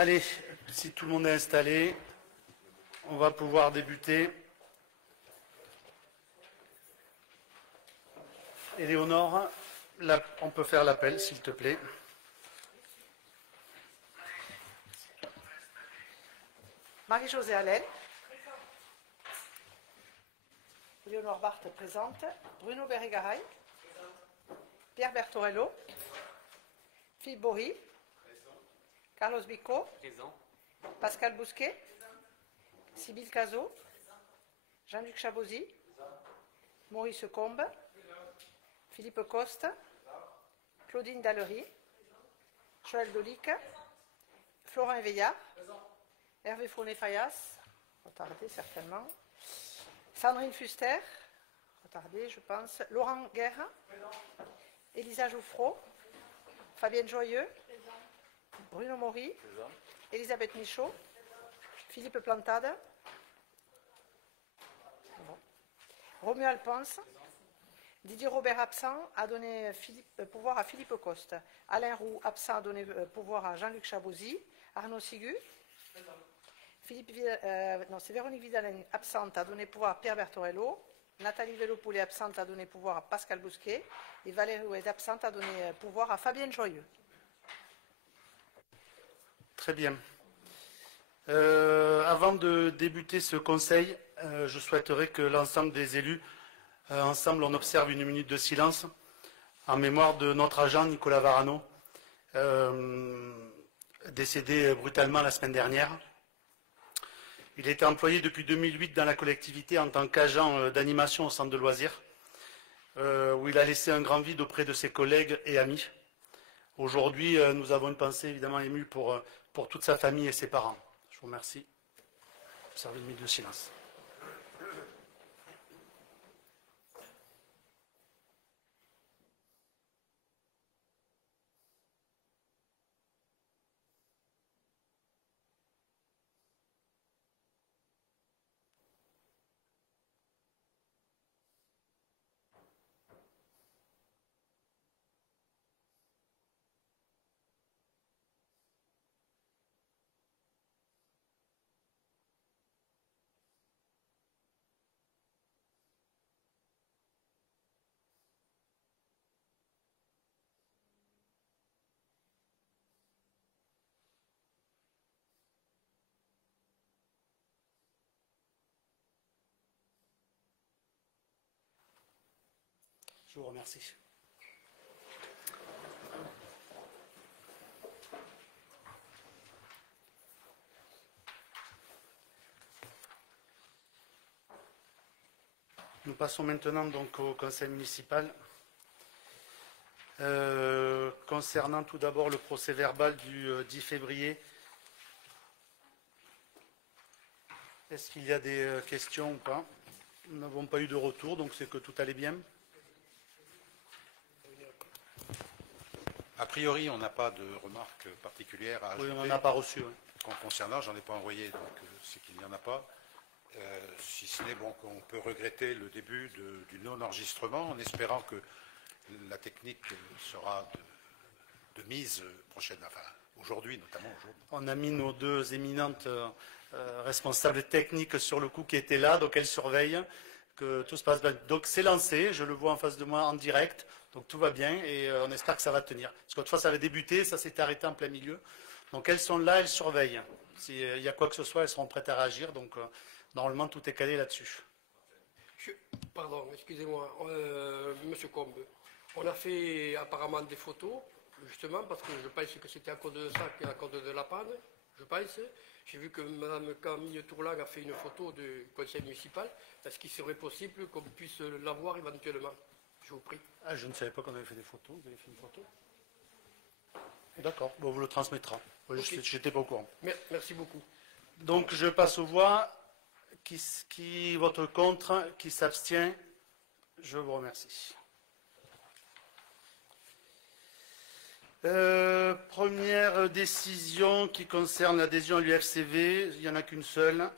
Allez, si tout le monde est installé, on va pouvoir débuter. Éléonore, on peut faire l'appel, s'il te plaît. Marie-Josée Allen. Éléonore Barthes présente. Bruno Berregaray. Pierre Bertorello. Philippe Bory. Carlos Bicot. Présent. Pascal Bousquet. Sybille Cazot. Jean-Luc Chabozy. Maurice Combe. Philippe Coste. Claudine Dallery. Joël Dolic. Florent Veillard. Hervé Fauné-Fayas. Retardé certainement. Sandrine Fuster. Retardé, je pense. Laurent Guerre. Elisa Jouffreau. Fabienne Joyeux. Bruno Maury. Elisabeth Michaud. Philippe Plantade. Romuald Ponce. Didier Robert absent a donné pouvoir à Philippe Coste. Alain Roux absent a donné pouvoir à Jean-Luc Chabozy. Arnaud Sigu. C'est Véronique Vidalin absente a donné pouvoir à Pierre Bertorello. Nathalie Velopoulet absente a donné pouvoir à Pascal Bousquet. Et Valérie Oued absente a donné pouvoir à Fabienne Joyeux. Très bien. Avant de débuter ce conseil, je souhaiterais que l'ensemble des élus, ensemble, on observe une minute de silence en mémoire de notre agent Nicolas Varano, décédé brutalement la semaine dernière. Il était employé depuis 2008 dans la collectivité en tant qu'agent d'animation au centre de loisirs, où il a laissé un grand vide auprès de ses collègues et amis. Aujourd'hui, nous avons une pensée évidemment émue pour toute sa famille et ses parents. Je vous remercie. Observez une minute de silence. Je vous remercie. Nous passons maintenant donc au conseil municipal. Concernant tout d'abord le procès verbal du 10 février, est-ce qu'il y a des questions ou pas? Nous n'avons pas eu de retour, donc c'est que tout allait bien. A priori, on n'a pas de remarques particulières à ajouter. Oui, on n'en a pas reçu. Oui. Concernant, j'en ai pas envoyé, donc c'est qu'il n'y en a pas. Si ce n'est bon qu'on peut regretter le début du non-enregistrement, en espérant que la technique sera de mise prochaine, enfin aujourd'hui notamment. Aujourd'hui. On a mis nos deux éminentes responsables techniques sur le coup qui étaient là, donc elles surveillent que tout se passe bien. Donc c'est lancé, je le vois en face de moi en direct, donc tout va bien et on espère que ça va tenir. Parce qu'autrefois ça avait débuté, ça s'était arrêté en plein milieu. Donc elles sont là, elles surveillent. S'il y a quoi que ce soit, elles seront prêtes à réagir, donc normalement tout est calé là-dessus. Pardon, excusez-moi, Monsieur Combe, on a fait apparemment des photos, justement, parce que je pense que c'était à cause de ça, à cause de la panne, je pense. J'ai vu que Mme Camille Tourlang a fait une photo du conseil municipal. Est-ce qu'il serait possible qu'on puisse l'avoir éventuellement? Je vous prie. Ah, je ne savais pas qu'on avait fait des photos. Vous avez fait une photo? D'accord, bon, on vous le transmettra. Oui, okay. Je n'étais pas au courant. Merci beaucoup. Donc, je passe aux voix. Qui vote contre? Qui s'abstient? Je vous remercie. Première décision qui concerne l'adhésion à l'UFCV, il n'y en a qu'une seule.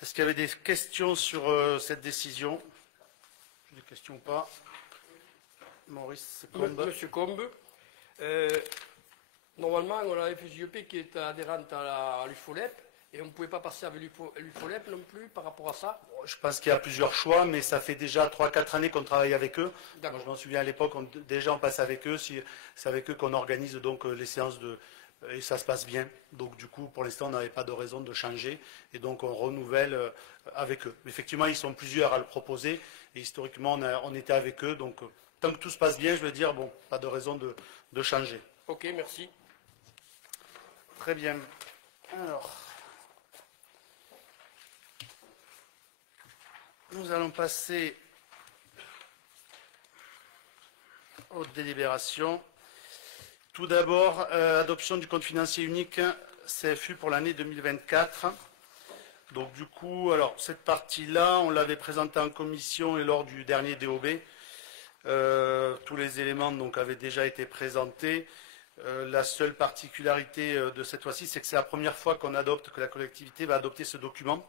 Est-ce qu'il y avait des questions sur cette décision? Des questions ou pas? Maurice Combe. Monsieur Combe, Normalement, on a la FJEP qui est adhérente à l'UFOLEP, et on ne pouvait pas passer avec l'UFOLEP non plus par rapport à ça. Je pense qu'il y a plusieurs choix, mais ça fait déjà 3-4 années qu'on travaille avec eux. D'accord. Moi, je m'en souviens à l'époque, déjà on passe avec eux. C'est avec eux qu'on organise donc les séances et ça se passe bien. Donc du coup, pour l'instant, on n'avait pas de raison de changer. Et donc on renouvelle avec eux. Effectivement, ils sont plusieurs à le proposer. Et historiquement, on était avec eux. Donc tant que tout se passe bien, je veux dire, bon, pas de raison de changer. Ok, merci. Très bien. Alors, nous allons passer aux délibérations. Tout d'abord, adoption du compte financier unique CFU pour l'année 2024. Donc du coup, alors cette partie-là, on l'avait présentée en commission et lors du dernier DOB. Tous les éléments donc avaient déjà été présentés. La seule particularité de cette fois-ci, c'est que c'est la première fois que la collectivité va adopter ce document.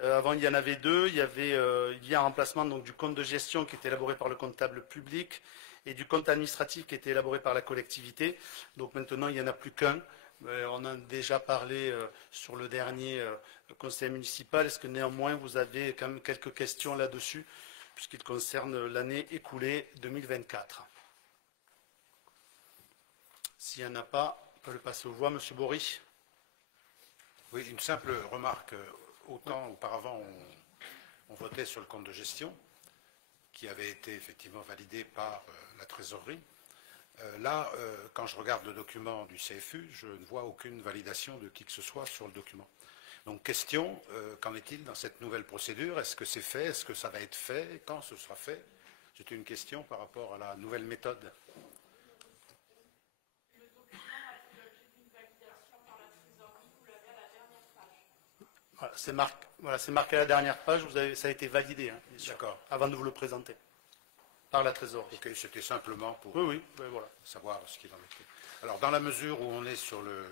Avant, il y en avait deux. Il y a un remplacement donc, du compte de gestion qui était élaboré par le comptable public et du compte administratif qui était élaboré par la collectivité. Donc maintenant, il n'y en a plus qu'un. On en a déjà parlé sur le dernier conseil municipal. Est-ce que néanmoins, vous avez quand même quelques questions là-dessus, puisqu'il concerne l'année écoulée 2024 ? S'il n'y en a pas, on peut le passer aux voix. Monsieur Bory. Oui, une simple remarque. Autant auparavant, on votait sur le compte de gestion, qui avait été effectivement validé par la trésorerie. Là, quand je regarde le document du CFU, je ne vois aucune validation de qui que ce soit sur le document. Donc, question, qu'en est-il dans cette nouvelle procédure? Est-ce que c'est fait? Est-ce que ça va être fait? Quand ce sera fait? C'était une question par rapport à la nouvelle méthode. Voilà, c'est marqué à la dernière page, ça a été validé, hein, bien sûr, avant de vous le présenter, par la trésorerie. Ok, c'était simplement pour voilà. savoir ce qu'il en était. Alors, dans la mesure où on est sur le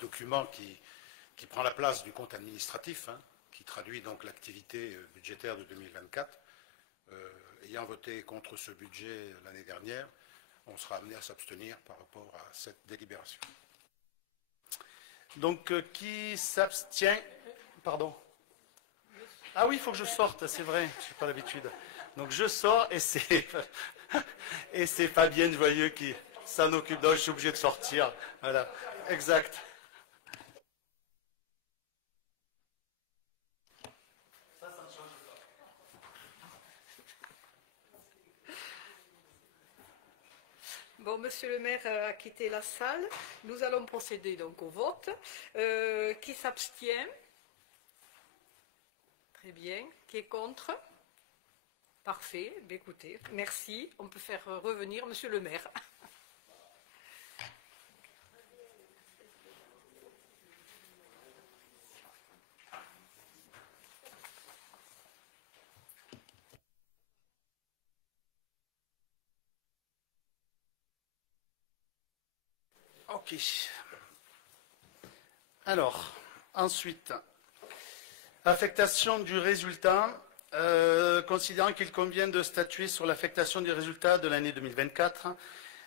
document qui prend la place du compte administratif, hein, qui traduit donc l'activité budgétaire de 2024, ayant voté contre ce budget l'année dernière, on sera amené à s'abstenir par rapport à cette délibération. Donc, qui s'abstient? Pardon. Ah oui, il faut que je sorte, c'est vrai, je n'ai pas l'habitude. Donc, je sors et c'est Fabienne Joyeux qui s'en occupe. Donc, je suis obligé de sortir. Voilà, exact. Bon, monsieur le maire a quitté la salle. Nous allons procéder donc au vote. Qui s'abstient? Très bien. Qui est contre? Parfait. Bien, écoutez, merci. On peut faire revenir monsieur le maire. Ok. Alors, ensuite, affectation du résultat. Considérant qu'il convient de statuer sur l'affectation du résultat de l'année 2024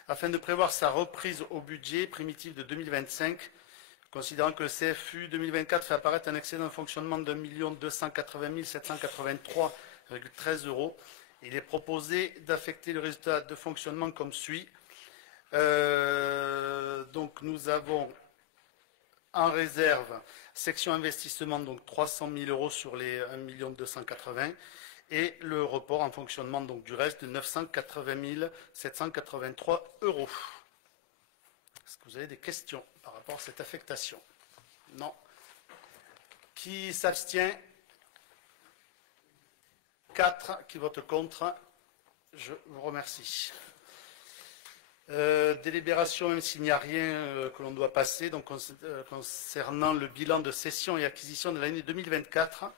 afin de prévoir sa reprise au budget primitif de 2025, considérant que le CFU 2024 fait apparaître un excédent de fonctionnement de 1 280 783,13 €. Il est proposé d'affecter le résultat de fonctionnement comme suit. Donc nous avons en réserve section investissement, donc 300 000 € sur les 1 280 000 et le report en fonctionnement donc du reste de 980 783 €. Est-ce que vous avez des questions par rapport à cette affectation? Non. Qui s'abstient? 4 qui votent contre. Je vous remercie. Délibération, même s'il n'y a rien que l'on doit passer, donc concernant le bilan de cession et acquisition de l'année 2024,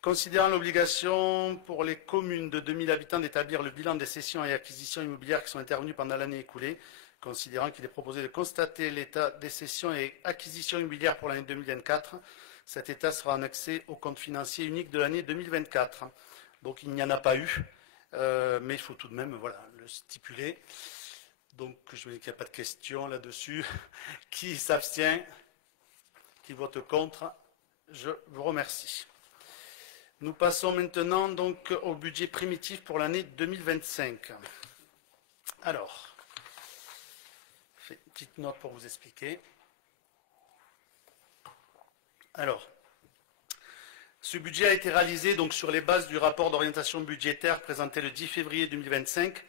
considérant l'obligation pour les communes de 2000 habitants d'établir le bilan des cessions et acquisitions immobilières qui sont intervenues pendant l'année écoulée, considérant qu'il est proposé de constater l'état des cessions et acquisitions immobilières pour l'année 2024, cet état sera annexé au compte financier unique de l'année 2024. Donc il n'y en a pas eu. Mais il faut tout de même le stipuler. Donc, je me dis qu'il n'y a pas de questions là-dessus. Qui s'abstient? Qui vote contre? Je vous remercie. Nous passons maintenant donc au budget primitif pour l'année 2025. Alors, je fais une petite note pour vous expliquer. Alors, ce budget a été réalisé donc sur les bases du rapport d'orientation budgétaire présenté le 10 février 2025.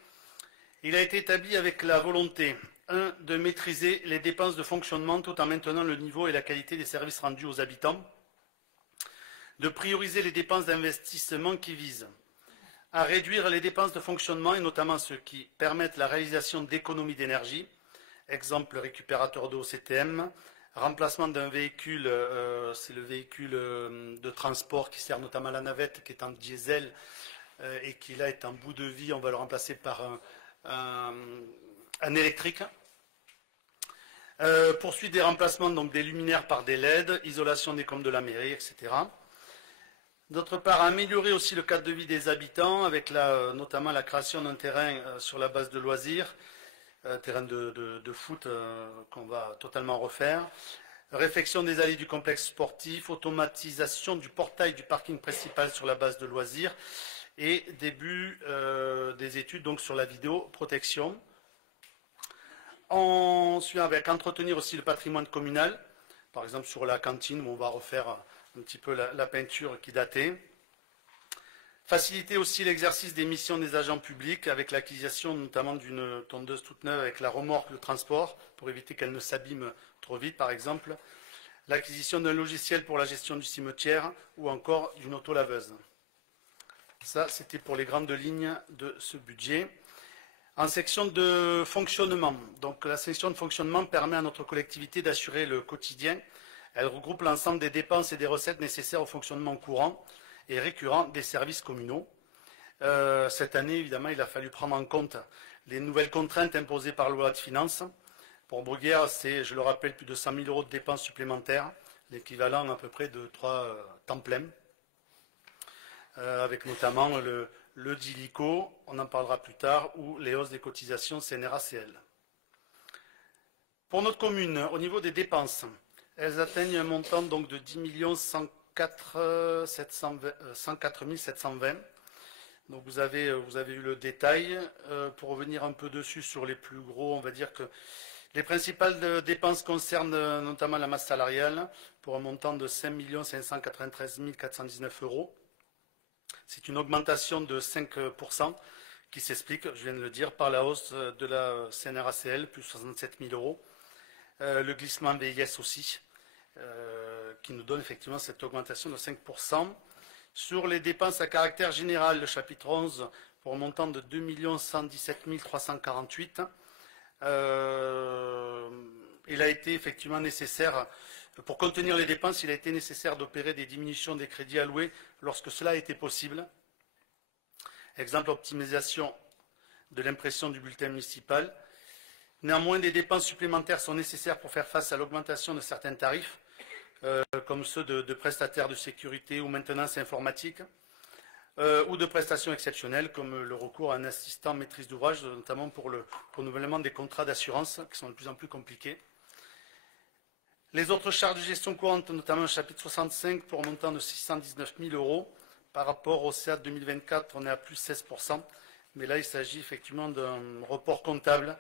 Il a été établi avec la volonté, 1, de maîtriser les dépenses de fonctionnement tout en maintenant le niveau et la qualité des services rendus aux habitants, de prioriser les dépenses d'investissement qui visent à réduire les dépenses de fonctionnement et notamment ceux qui permettent la réalisation d'économies d'énergie, exemple récupérateur d'eau CTM, remplacement d'un véhicule, c'est le véhicule de transport qui sert notamment à la navette, qui est en diesel et qui là est en bout de vie, on va le remplacer par un électrique. Poursuite des remplacements donc des luminaires par des LED, isolation des combles de la mairie, etc. D'autre part, améliorer aussi le cadre de vie des habitants avec notamment la création d'un terrain sur la base de loisirs, un terrain de foot qu'on va totalement refaire. Réfection des allées du complexe sportif, automatisation du portail du parking principal sur la base de loisirs et début des études donc sur la vidéoprotection. Ensuite, avec entretenir aussi le patrimoine communal, par exemple sur la cantine où on va refaire un petit peu la peinture qui datait. Faciliter aussi l'exercice des missions des agents publics avec l'acquisition notamment d'une tondeuse toute neuve avec la remorque de transport pour éviter qu'elle ne s'abîme trop vite par exemple. L'acquisition d'un logiciel pour la gestion du cimetière ou encore d'une autolaveuse. Ça, c'était pour les grandes lignes de ce budget. En section de fonctionnement, donc la section de fonctionnement permet à notre collectivité d'assurer le quotidien. Elle regroupe l'ensemble des dépenses et des recettes nécessaires au fonctionnement courant et récurrent des services communaux. Cette année, évidemment, il a fallu prendre en compte les nouvelles contraintes imposées par la loi de finances. Pour Bruguière, c'est, je le rappelle, plus de 100 000 € de dépenses supplémentaires, l'équivalent à peu près de 3 temps pleins, avec notamment le DILICO, on en parlera plus tard, ou les hausses des cotisations CNRACL. Pour notre commune, au niveau des dépenses, elles atteignent un montant donc de 10 104 720. Donc vous avez eu le détail. Pour revenir un peu dessus sur les plus gros, on va dire que les principales dépenses concernent notamment la masse salariale pour un montant de 5 593 419 €. C'est une augmentation de 5% qui s'explique, je viens de le dire, par la hausse de la CNRACL, plus 67 000 €. Le glissement vieillesse aussi, qui nous donne effectivement cette augmentation de 5%. Sur les dépenses à caractère général, le chapitre 11, pour un montant de 2 117 348, il a été effectivement nécessaire, pour contenir les dépenses, il a été nécessaire d'opérer des diminutions des crédits alloués lorsque cela a été possible. Exemple, optimisation de l'impression du bulletin municipal. Néanmoins, des dépenses supplémentaires sont nécessaires pour faire face à l'augmentation de certains tarifs, comme ceux de prestataires de sécurité ou maintenance informatique, ou de prestations exceptionnelles, comme le recours à un assistant maîtrise d'ouvrage, notamment pour le renouvellement des contrats d'assurance, qui sont de plus en plus compliqués. Les autres charges de gestion courante, notamment le chapitre 65, pour un montant de 619 000 €. Par rapport au CA 2024, on est à plus 16%, mais là, il s'agit effectivement d'un report comptable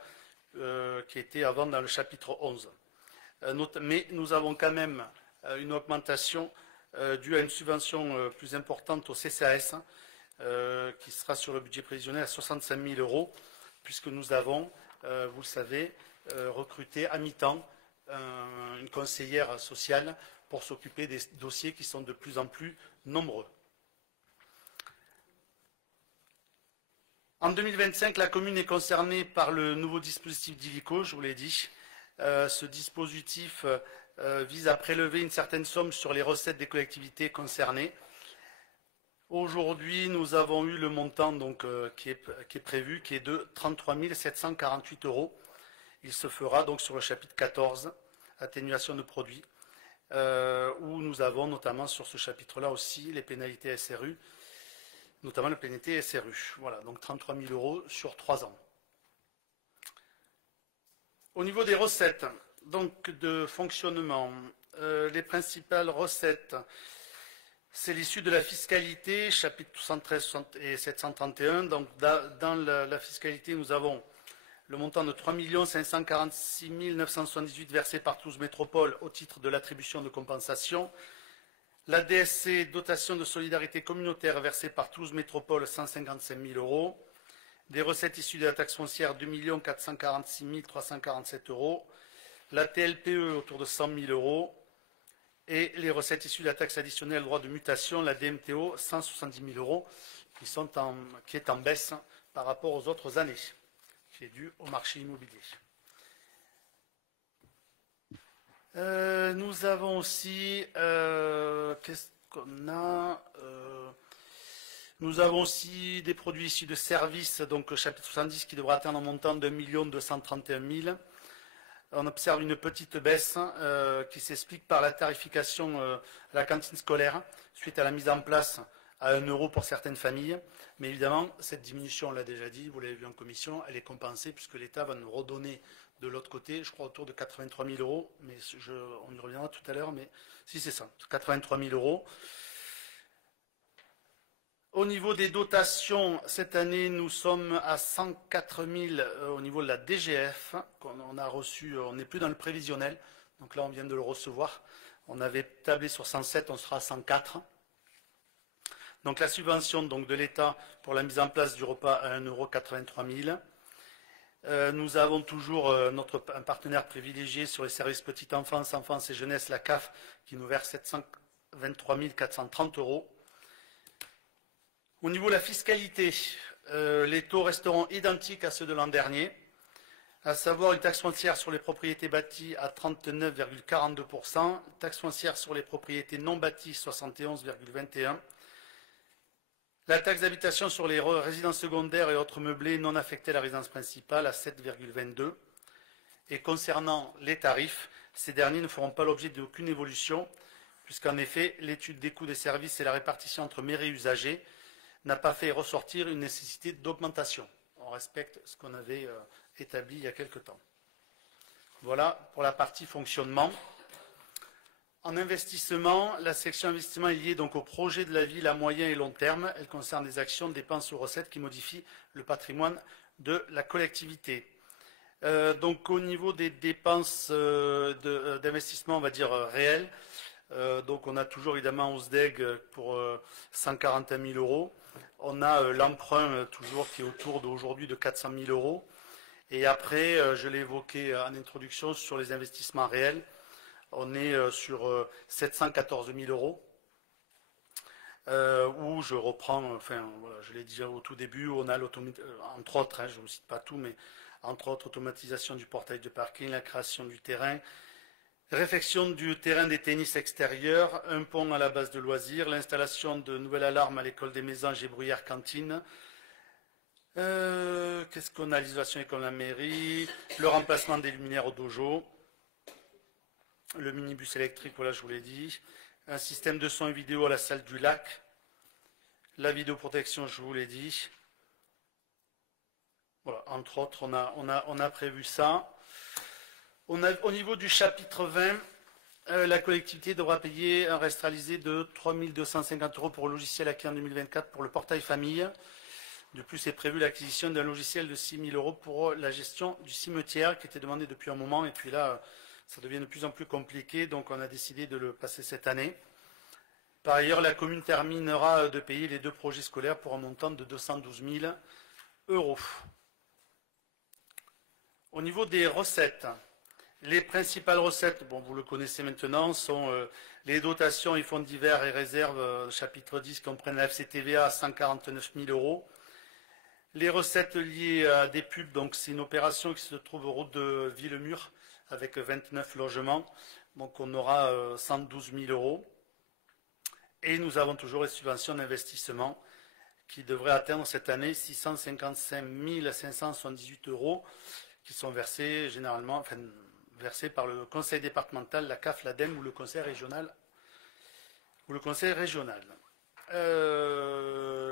qui était avant dans le chapitre 11. Mais nous avons quand même une augmentation due à une subvention plus importante au CCAS, qui sera sur le budget prévisionnel à 65 000 €, puisque nous avons, vous le savez, recruté à mi-temps une conseillère sociale pour s'occuper des dossiers qui sont de plus en plus nombreux. En 2025, la commune est concernée par le nouveau dispositif d'ILICO, je vous l'ai dit. Ce dispositif vise à prélever une certaine somme sur les recettes des collectivités concernées. Aujourd'hui, nous avons eu le montant donc, qui est prévu, qui est de 33 748 €. Il se fera donc sur le chapitre 14, atténuation de produits, où nous avons notamment sur ce chapitre-là aussi les pénalités SRU, notamment le pénalité SRU. Voilà, donc 33 000 € sur 3 ans. Au niveau des recettes, donc de fonctionnement, les principales recettes, c'est l'issue de la fiscalité, chapitres 113 et 731. Donc dans la fiscalité, nous avons le montant de 3 546 978 versé par Toulouse Métropole au titre de l'attribution de compensation. La DSC, dotation de solidarité communautaire versée par Toulouse Métropole, 155 000 euros. Des recettes issues de la taxe foncière, 2 446 347 euros. La TLPE, autour de 100 000 euros. Et les recettes issues de la taxe additionnelle droit de mutation, la DMTO, 170 000 euros, qui est en baisse par rapport aux autres années, qui est due au marché immobilier. Nous avons aussi, qu'est-ce qu'on a nous avons aussi des produits issus de services, donc chapitre 70 qui devra atteindre un montant de 1 231 000. On observe une petite baisse qui s'explique par la tarification à la cantine scolaire, suite à la mise en place à 1 euro pour certaines familles. Mais évidemment, cette diminution, on l'a déjà dit, vous l'avez vu en commission, elle est compensée puisque l'État va nous redonner de l'autre côté, je crois autour de 83 000 euros, mais on y reviendra tout à l'heure, mais si c'est ça, 83 000 euros. Au niveau des dotations, cette année, nous sommes à 104 000 au niveau de la DGF, qu'on a reçu, on n'est plus dans le prévisionnel, donc là on vient de le recevoir. On avait tablé sur 107, on sera à 104. Donc la subvention donc, de l'État pour la mise en place du repas à 1,83 €. Nous avons toujours un partenaire privilégié sur les services petite enfance, enfance et jeunesse, la CAF, qui nous verse 723 430 euros. Au niveau de la fiscalité, les taux resteront identiques à ceux de l'an dernier, à savoir une taxe foncière sur les propriétés bâties à 39,42%, taxe foncière sur les propriétés non bâties 71,21%, la taxe d'habitation sur les résidences secondaires et autres meublés non affectés à la résidence principale à 7,22%. Et concernant les tarifs, ces derniers ne feront pas l'objet d'aucune évolution, puisqu'en effet, l'étude des coûts des services et la répartition entre mairies et usagers n'a pas fait ressortir une nécessité d'augmentation. On respecte ce qu'on avait établi il y a quelque temps. Voilà pour la partie fonctionnement. En investissement, la section investissement est liée donc au projet de la ville à moyen et long terme. Elle concerne des actions, dépenses ou recettes qui modifient le patrimoine de la collectivité. Donc au niveau des dépenses d'investissement, on va dire réelles, donc on a toujours évidemment au SDEG pour 141 000 euros. On a l'emprunt toujours qui est autour d'aujourd'hui de 400 000 euros. Et après, je l'ai évoqué en introduction sur les investissements réels, on est sur 714 000 euros. Où je reprends, enfin voilà, je l'ai dit au tout début, on a entre autres, je ne vous cite pas tout, mais entre autres automatisation du portail de parking, la création du terrain, réfection du terrain des tennis extérieurs, un pont à la base de loisirs, l'installation de nouvelles alarmes à l'école des Mésanges et Bruyères Cantine. Qu'est-ce qu'on a? L'isolation école de la mairie, le remplacement des luminaires au dojo, le minibus électrique, voilà, je vous l'ai dit, un système de son et vidéo à la salle du lac, la vidéoprotection, je vous l'ai dit. Voilà, entre autres, on a prévu ça. Au niveau du chapitre 20, la collectivité devra payer un reste réalisé de 3 250 euros pour le logiciel acquis en 2024 pour le portail famille. De plus, est prévu l'acquisition d'un logiciel de 6 000 euros pour la gestion du cimetière qui était demandé depuis un moment. Et puis là, ça devient de plus en plus compliqué, donc on a décidé de le passer cette année. Par ailleurs, la commune terminera de payer les 2 projets scolaires pour un montant de 212 000 euros. Au niveau des recettes, les principales recettes, bon, vous le connaissez maintenant, sont les dotations et fonds divers et réserves, chapitre 10, qui comprennent la FCTVA à 149 000 euros. Les recettes liées à des pubs, donc c'est une opération qui se trouve route de Villemur avec 29 logements, donc on aura 112 000 euros. Et nous avons toujours les subventions d'investissement qui devraient atteindre cette année 655 578 euros qui sont versés généralement, enfin, versés par le conseil départemental, la CAF, l'ADEME ou le conseil régional.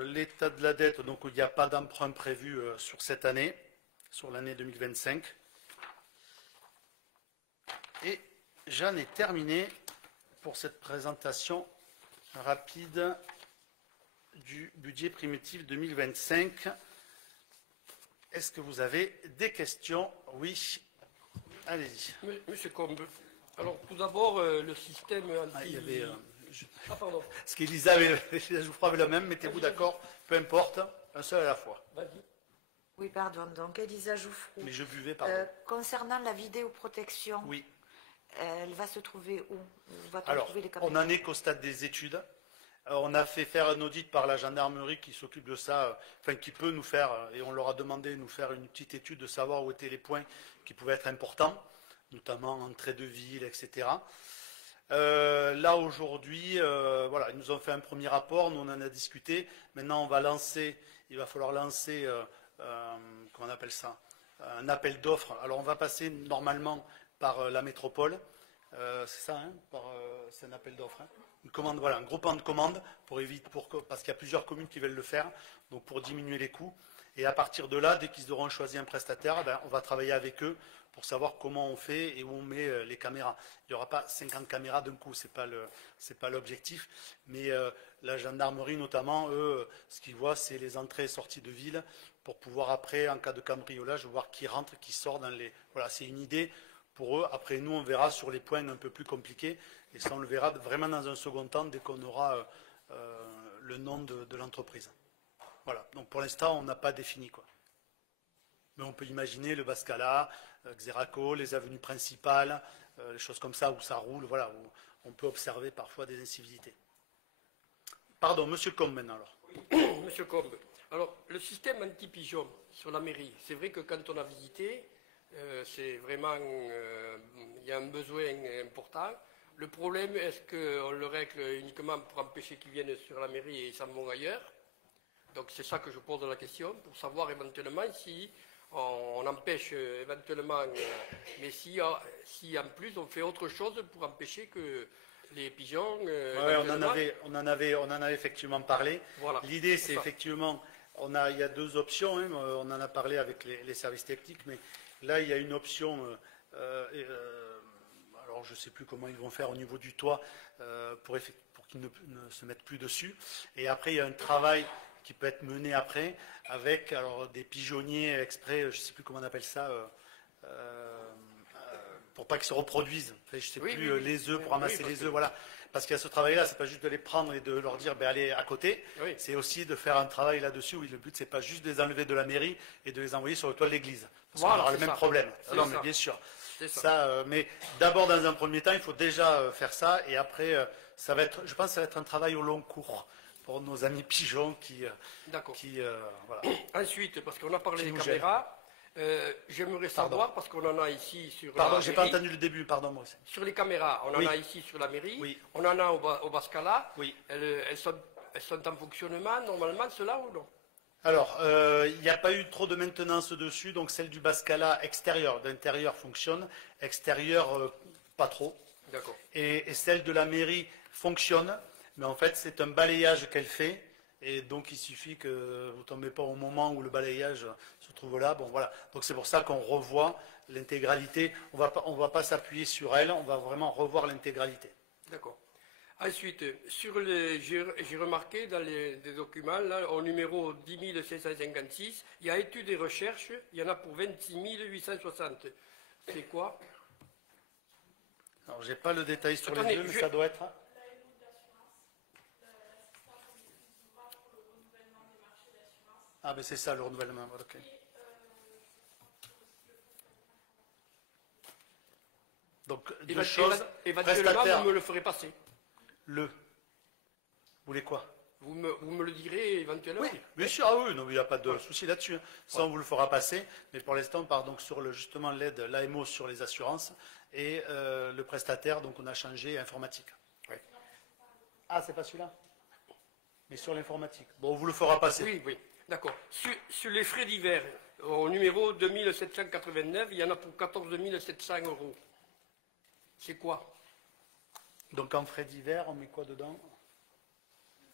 L'état de la dette, donc il n'y a pas d'emprunt prévu sur cette année, sur l'année 2025. Et j'en ai terminé pour cette présentation rapide du budget primitif 2025. Est-ce que vous avez des questions? Oui, allez-y. Monsieur Combe, alors tout d'abord, le système anti... Il y avait, pardon. ce qu'Elisa avait, je vous ferai le même, mettez-vous d'accord, peu importe, un seul à la fois. Vas-y. Oui, pardon. Donc, Elisa Jouffroux. Mais je buvais, pardon. Concernant la vidéoprotection, Oui. elle va se trouver où? Va-t-on Alors, trouver les on caméras? en est qu'au stade des études. On a fait faire un audit par la gendarmerie qui s'occupe de ça, enfin qui peut nous faire, et on leur a demandé de nous faire une petite étude de savoir où étaient les points qui pouvaient être importants, notamment entrée de ville, etc. Là aujourd'hui, voilà, ils nous ont fait un premier rapport, nous on en a discuté. Maintenant on va lancer, il va falloir lancer, comment on appelle ça, un appel d'offres. Alors on va passer normalement par la métropole. C'est ça, hein, c'est un appel d'offres. Hein. Une commande, voilà, un groupement de commandes parce qu'il y a plusieurs communes qui veulent le faire, donc pour diminuer les coûts. Et à partir de là, dès qu'ils auront choisi un prestataire, on va travailler avec eux pour savoir comment on fait et où on met les caméras. Il n'y aura pas 50 caméras d'un coup, c'est pas l'objectif. Mais la gendarmerie notamment, eux, ce qu'ils voient, c'est les entrées et sorties de ville pour pouvoir après, en cas de cambriolage, voir qui rentre, qui sort dans les. Voilà, c'est une idée. Pour eux, après nous, on verra sur les points un peu plus compliqués, et ça on le verra vraiment dans un second temps dès qu'on aura le nom de l'entreprise. Voilà, donc pour l'instant on n'a pas défini quoi. Mais on peut imaginer le Bascala, Xeraco, les avenues principales, les choses comme ça où ça roule, voilà, où on peut observer parfois des incivilités. Pardon, Monsieur Combe maintenant alors. Oui. Monsieur Combe, alors le système anti-pigeon sur la mairie, c'est vrai que quand on a visité, c'est vraiment, il y a un besoin important. Le problème, est-ce qu'on le règle uniquement pour empêcher qu'ils viennent sur la mairie et ils s'en vont ailleurs? Donc c'est ça que je pose la question, pour savoir éventuellement si on empêche éventuellement, mais si en plus on fait autre chose pour empêcher que les pigeons... Ouais, on en avait effectivement parlé. Voilà, l'idée, c'est effectivement, il y a deux options, hein, on en a parlé avec les services techniques, mais là, il y a une option, alors je ne sais plus comment ils vont faire au niveau du toit pour qu'ils ne se mettent plus dessus. Et après, il y a un travail qui peut être mené après avec alors, des pigeonniers exprès, je ne sais plus comment on appelle ça, pour pas qu'ils se reproduisent. Enfin, je ne sais plus, les œufs, pour ramasser les œufs, voilà. Parce qu'il y a ce travail-là, c'est pas juste de les prendre et de leur dire allez à côté, c'est aussi de faire un travail là-dessus où le but c'est pas juste de les enlever de la mairie et de les envoyer sur le toit de l'église. Parce qu'on aura le même problème. Non mais bien sûr. Mais d'abord dans un premier temps, il faut déjà faire ça et après je pense que ça va être un travail au long cours pour nos amis pigeons qui voilà. Ensuite, parce qu'on a parlé des caméras, j'aimerais savoir, parce qu'on en a ici sur Pardon, la j'ai mairie. pas entendu le début, pardon moi aussi. Sur les caméras, on en a ici sur la mairie, Oui. on en a au Bascala. Oui. Elles sont en fonctionnement normalement, ceux-là ou non? Alors, il n'y a pas eu trop de maintenance dessus, donc celle du Bascala extérieur, d'intérieur fonctionne, extérieur pas trop. D'accord. Et celle de la mairie fonctionne, mais en fait c'est un balayage qu'elle fait, et donc il suffit que vous ne tombez pas au moment où le balayage se trouve là. Bon voilà, donc c'est pour ça qu'on revoit l'intégralité. On va pas s'appuyer sur elle, on va vraiment revoir l'intégralité. D'accord. Ensuite, j'ai remarqué dans les documents, là, au numéro 10 556, il y a études et recherches, il y en a pour 26 860. C'est quoi? Alors, j'ai pas le détail sur Attendez, les deux, mais ça doit être... Ah, mais c'est ça, le renouvellement. Ok. Donc, deux choses. Éventuellement, vous me le ferez passer. Vous voulez quoi? Vous me le direz éventuellement? Oui, bien sûr, ah oui, non, il n'y a pas de souci là-dessus. Ça, on vous le fera passer. Mais pour l'instant, on part donc sur justement l'aide, l'AMO sur les assurances et le prestataire, donc on a changé informatique. Oui. Ah, c'est pas celui-là? Mais sur l'informatique. Bon, on vous le fera passer. Oui, oui, d'accord. Sur les frais divers, au numéro 2789, il y en a pour 14 700 €. C'est quoi? Donc en frais divers, on met quoi dedans?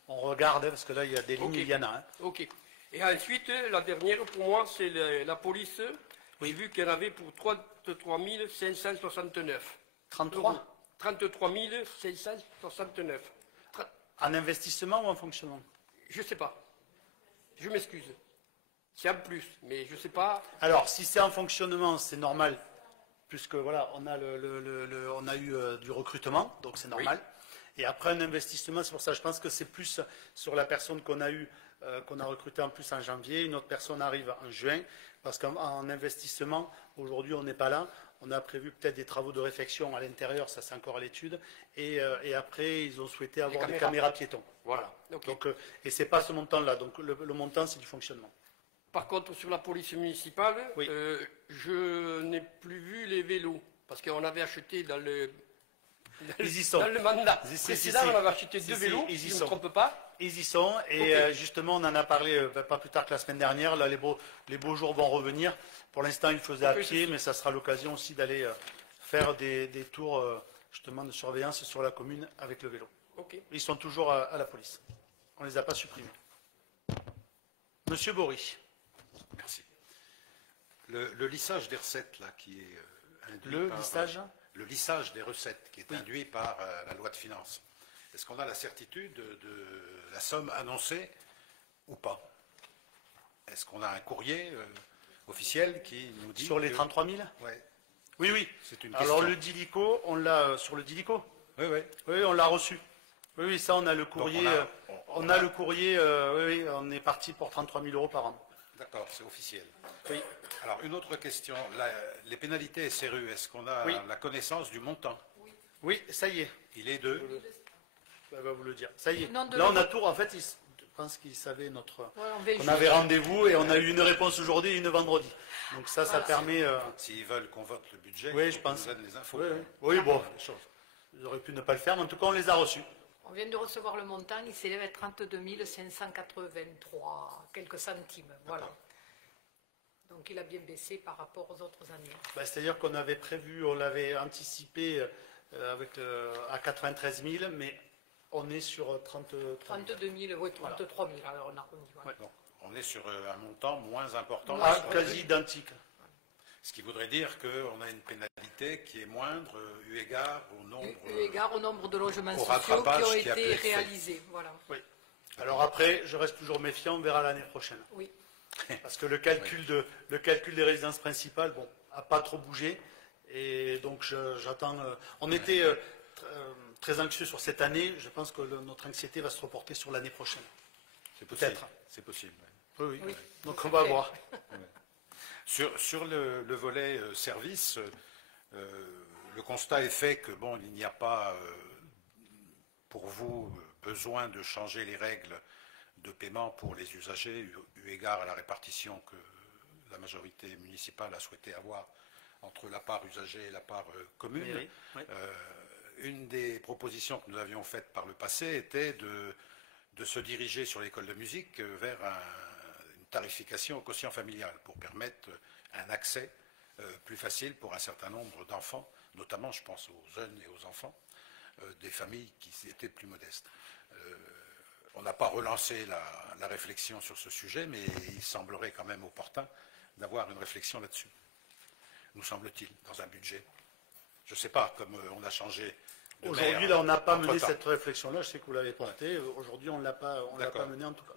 On regarde, parce que là, il y a des lignes, il y en a. Hein. Ok. Et ensuite, la dernière, pour moi, c'est la police. Oui. J'ai vu qu'il y en avait pour 33 569. 33 33 669. En investissement ou en fonctionnement? Je ne sais pas. Je m'excuse. C'est un plus, mais je ne sais pas. Alors, si c'est en fonctionnement, c'est normal, puisque voilà, on a, on a eu du recrutement, donc c'est normal. Et après un investissement, c'est pour ça, je pense que c'est plus sur la personne qu'on a eu, qu'on a recruté en plus en janvier. Une autre personne arrive en juin, parce qu'en investissement, aujourd'hui, on n'est pas là. On a prévu peut-être des travaux de réfection à l'intérieur, ça c'est encore à l'étude. Et après, ils ont souhaité avoir des caméras piétons. Voilà. Okay. Donc, et ce n'est pas ce montant-là. Donc le montant, c'est du fonctionnement. Par contre, sur la police municipale, Oui. Je n'ai plus vu les vélos. Parce qu'on avait acheté dans le mandat précédent, on avait acheté deux vélos, si je ne me trompe pas. Ils y sont, et justement, on en a parlé pas plus tard que la semaine dernière. Là, les beaux jours vont revenir. Pour l'instant, ils le faisaient à pied, mais ça sera l'occasion aussi d'aller faire des tours justement de surveillance sur la commune avec le vélo. Okay. Ils sont toujours à la police. On ne les a pas supprimés. Monsieur Bory. Merci. Le lissage des recettes, là, qui est induit le lissage des recettes, qui est induit par la loi de finances. Est-ce qu'on a la certitude de la somme annoncée ou pas? Est-ce qu'on a un courrier officiel qui nous dit... Sur les 33 000 ouais. Oui, oui. C'est une question. Alors le Dilico, on l'a sur le Dilico. Oui, oui. Oui, on l'a reçu. Oui, oui, ça, on a le courrier. Donc, on a le courrier. Oui, on est parti pour 33 000 € par an. D'accord, c'est officiel. Oui. Alors, une autre question. Les pénalités SRU, est-ce qu'on a la connaissance du montant? Oui, ça y est. Il est de... Elle va vous le dire. Ça y est. Non, Là, on a tout. En fait, je pense qu'ils savaient notre. Ouais, on avait rendez-vous et on a eu une réponse aujourd'hui et une vendredi. Donc ça permet. S'ils veulent qu'on vote le budget, oui, il je faut qu'on pense. nous donne les infos. Oui, oui. Oui, bon, ils auraient pu ne pas le faire, mais en tout cas, on les a reçus. On vient de recevoir le montant, il s'élève à 32 583, quelques centimes. Voilà. Donc il a bien baissé par rapport aux autres années. C'est-à-dire qu'on avait prévu, on l'avait anticipé à 93 000, mais on est sur 32 000, oui, 33 000. Alors on a remis. Voilà. Donc, on est sur un montant moins important. Quasi identique. Ce qui voudrait dire qu'on a une pénalité qui est moindre eu égard au nombre... Eu égard au nombre de logements au sociaux qui ont rattrapage qui a pu été être fait. réalisés. Voilà. Oui. Alors après, je reste toujours méfiant, on verra l'année prochaine. Oui. Parce que le calcul des résidences principales, bon, n'a pas trop bougé. Et donc j'attends... on était très anxieux sur cette année. Je pense que notre anxiété va se reporter sur l'année prochaine. C'est possible. Peut-être. C'est possible. Oui, oui. Donc on va voir. Sur le volet service, le constat est fait que bon, il n'y a pas pour vous besoin de changer les règles de paiement pour les usagers eu égard à la répartition que la majorité municipale a souhaité avoir entre la part usagée et la part commune. Oui, oui. Une des propositions que nous avions faites par le passé était de se diriger sur l'école de musique vers une tarification au quotient familial pour permettre un accès plus facile pour un certain nombre d'enfants, notamment je pense aux jeunes et aux enfants des familles qui étaient plus modestes. On n'a pas relancé la réflexion sur ce sujet, mais il semblerait quand même opportun d'avoir une réflexion là-dessus, nous semble-t-il, dans un budget. Je ne sais pas, comme on a changé de maire. Aujourd'hui, là, on n'a pas mené entre-temps. cette réflexion-là. Je sais que vous l'avez portée. Aujourd'hui, on ne l'a pas menée en tout cas.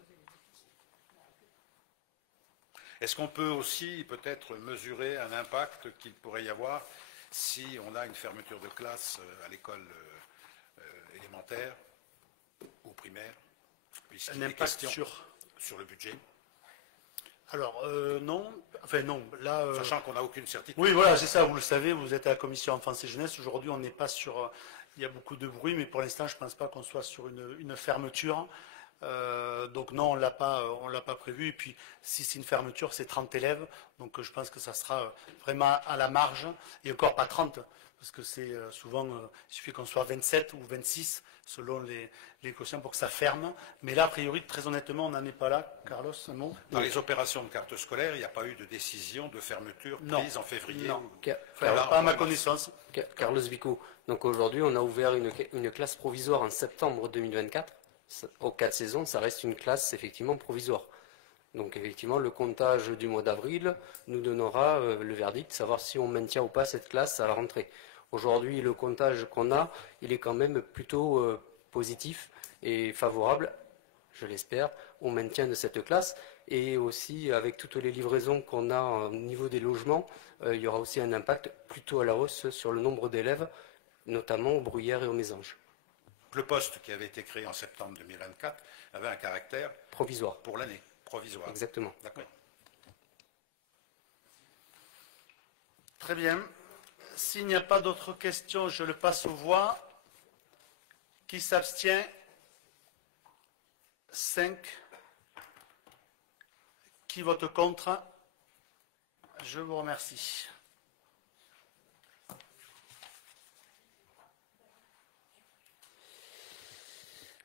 Est-ce qu'on peut aussi peut-être mesurer un impact qu'il pourrait y avoir si on a une fermeture de classe à l'école élémentaire ou primaire, puisqu'il est question sur le budget? Alors, non. Enfin, non. Là, Sachant qu'on n'a aucune certitude. oui, voilà, c'est ça. Vous le savez, vous êtes à la commission enfance et jeunesse. Aujourd'hui, on n'est pas sur... il y a beaucoup de bruit, mais pour l'instant, je ne pense pas qu'on soit sur une fermeture. Donc non, on l'a pas prévu. Et puis, si c'est une fermeture, c'est 30 élèves. Donc je pense que ça sera vraiment à la marge. Et encore pas 30, parce que c'est souvent, il suffit qu'on soit 27 ou 26, selon les quotients, pour que ça ferme. Mais là, a priori, très honnêtement, on n'en est pas là. Carlos, un mot? Dans les opérations de carte scolaire, il n'y a pas eu de décision de fermeture prise en février. Non. Voilà, Pas à ma connaissance. Carlos Vico. Donc aujourd'hui, on a ouvert une classe provisoire en septembre 2024. Au cas de saison, ça reste une classe effectivement provisoire. Donc effectivement, le comptage du mois d'avril nous donnera le verdict, savoir si on maintient ou pas cette classe à la rentrée. Aujourd'hui, le comptage qu'on a, il est quand même plutôt positif et favorable, je l'espère, au maintien de cette classe. Et aussi, avec toutes les livraisons qu'on a au niveau des logements, il y aura aussi un impact plutôt à la hausse sur le nombre d'élèves, notamment aux Bruyères et aux Mésanges. Le poste qui avait été créé en septembre 2024 avait un caractère Provisoire. pour l'année, provisoire. Exactement. D'accord. Très bien. S'il n'y a pas d'autres questions, je le passe aux voix. Qui s'abstient? 5. Qui vote contre? Je vous remercie.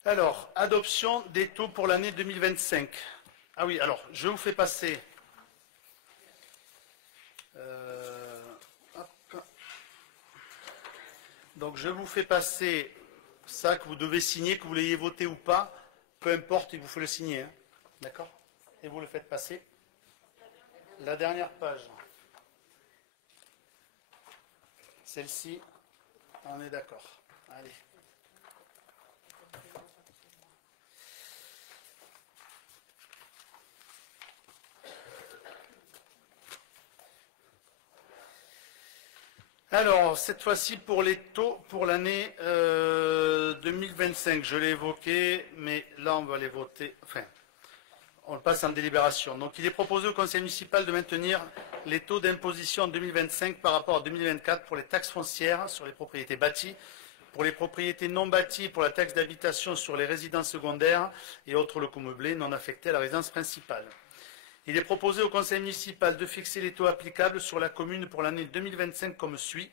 Alors, adoption des taux pour l'année 2025. Ah oui, alors, je vous fais passer... hop. Donc, je vous fais passer ça que vous devez signer, que vous l'ayez voté ou pas. Peu importe, il vous faut le signer. Hein. D'accord? Et vous le faites passer. La dernière page. Celle-ci, on est d'accord. Allez. Alors, cette fois-ci pour les taux pour l'année 2025, je l'ai évoqué, mais là on va les voter, enfin, on le passe en délibération. Donc il est proposé au conseil municipal de maintenir les taux d'imposition en 2025 par rapport à 2024 pour les taxes foncières sur les propriétés bâties, pour les propriétés non bâties, pour la taxe d'habitation sur les résidences secondaires et autres locaux meublés non affectés à la résidence principale. Il est proposé au conseil municipal de fixer les taux applicables sur la commune pour l'année 2025 comme suit.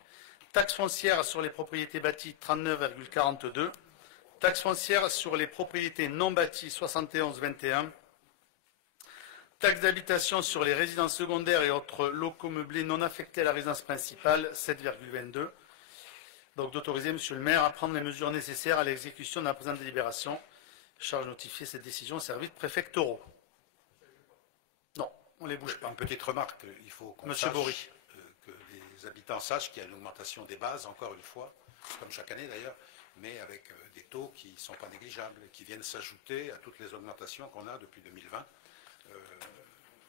Taxe foncière sur les propriétés bâties 39,42. Taxe foncière sur les propriétés non bâties 71,21. Taxe d'habitation sur les résidences secondaires et autres locaux meublés non affectés à la résidence principale 7,22. Donc d'autoriser Monsieur le maire à prendre les mesures nécessaires à l'exécution de la présente délibération. Charge de notifier cette décision aux services préfectoraux. Non, on ne les bouge pas. Une petite remarque, il faut qu'on Monsieur sache Bory. Que les habitants sachent qu'il y a une augmentation des bases, encore une fois, comme chaque année d'ailleurs, mais avec des taux qui ne sont pas négligeables, qui viennent s'ajouter à toutes les augmentations qu'on a depuis 2020,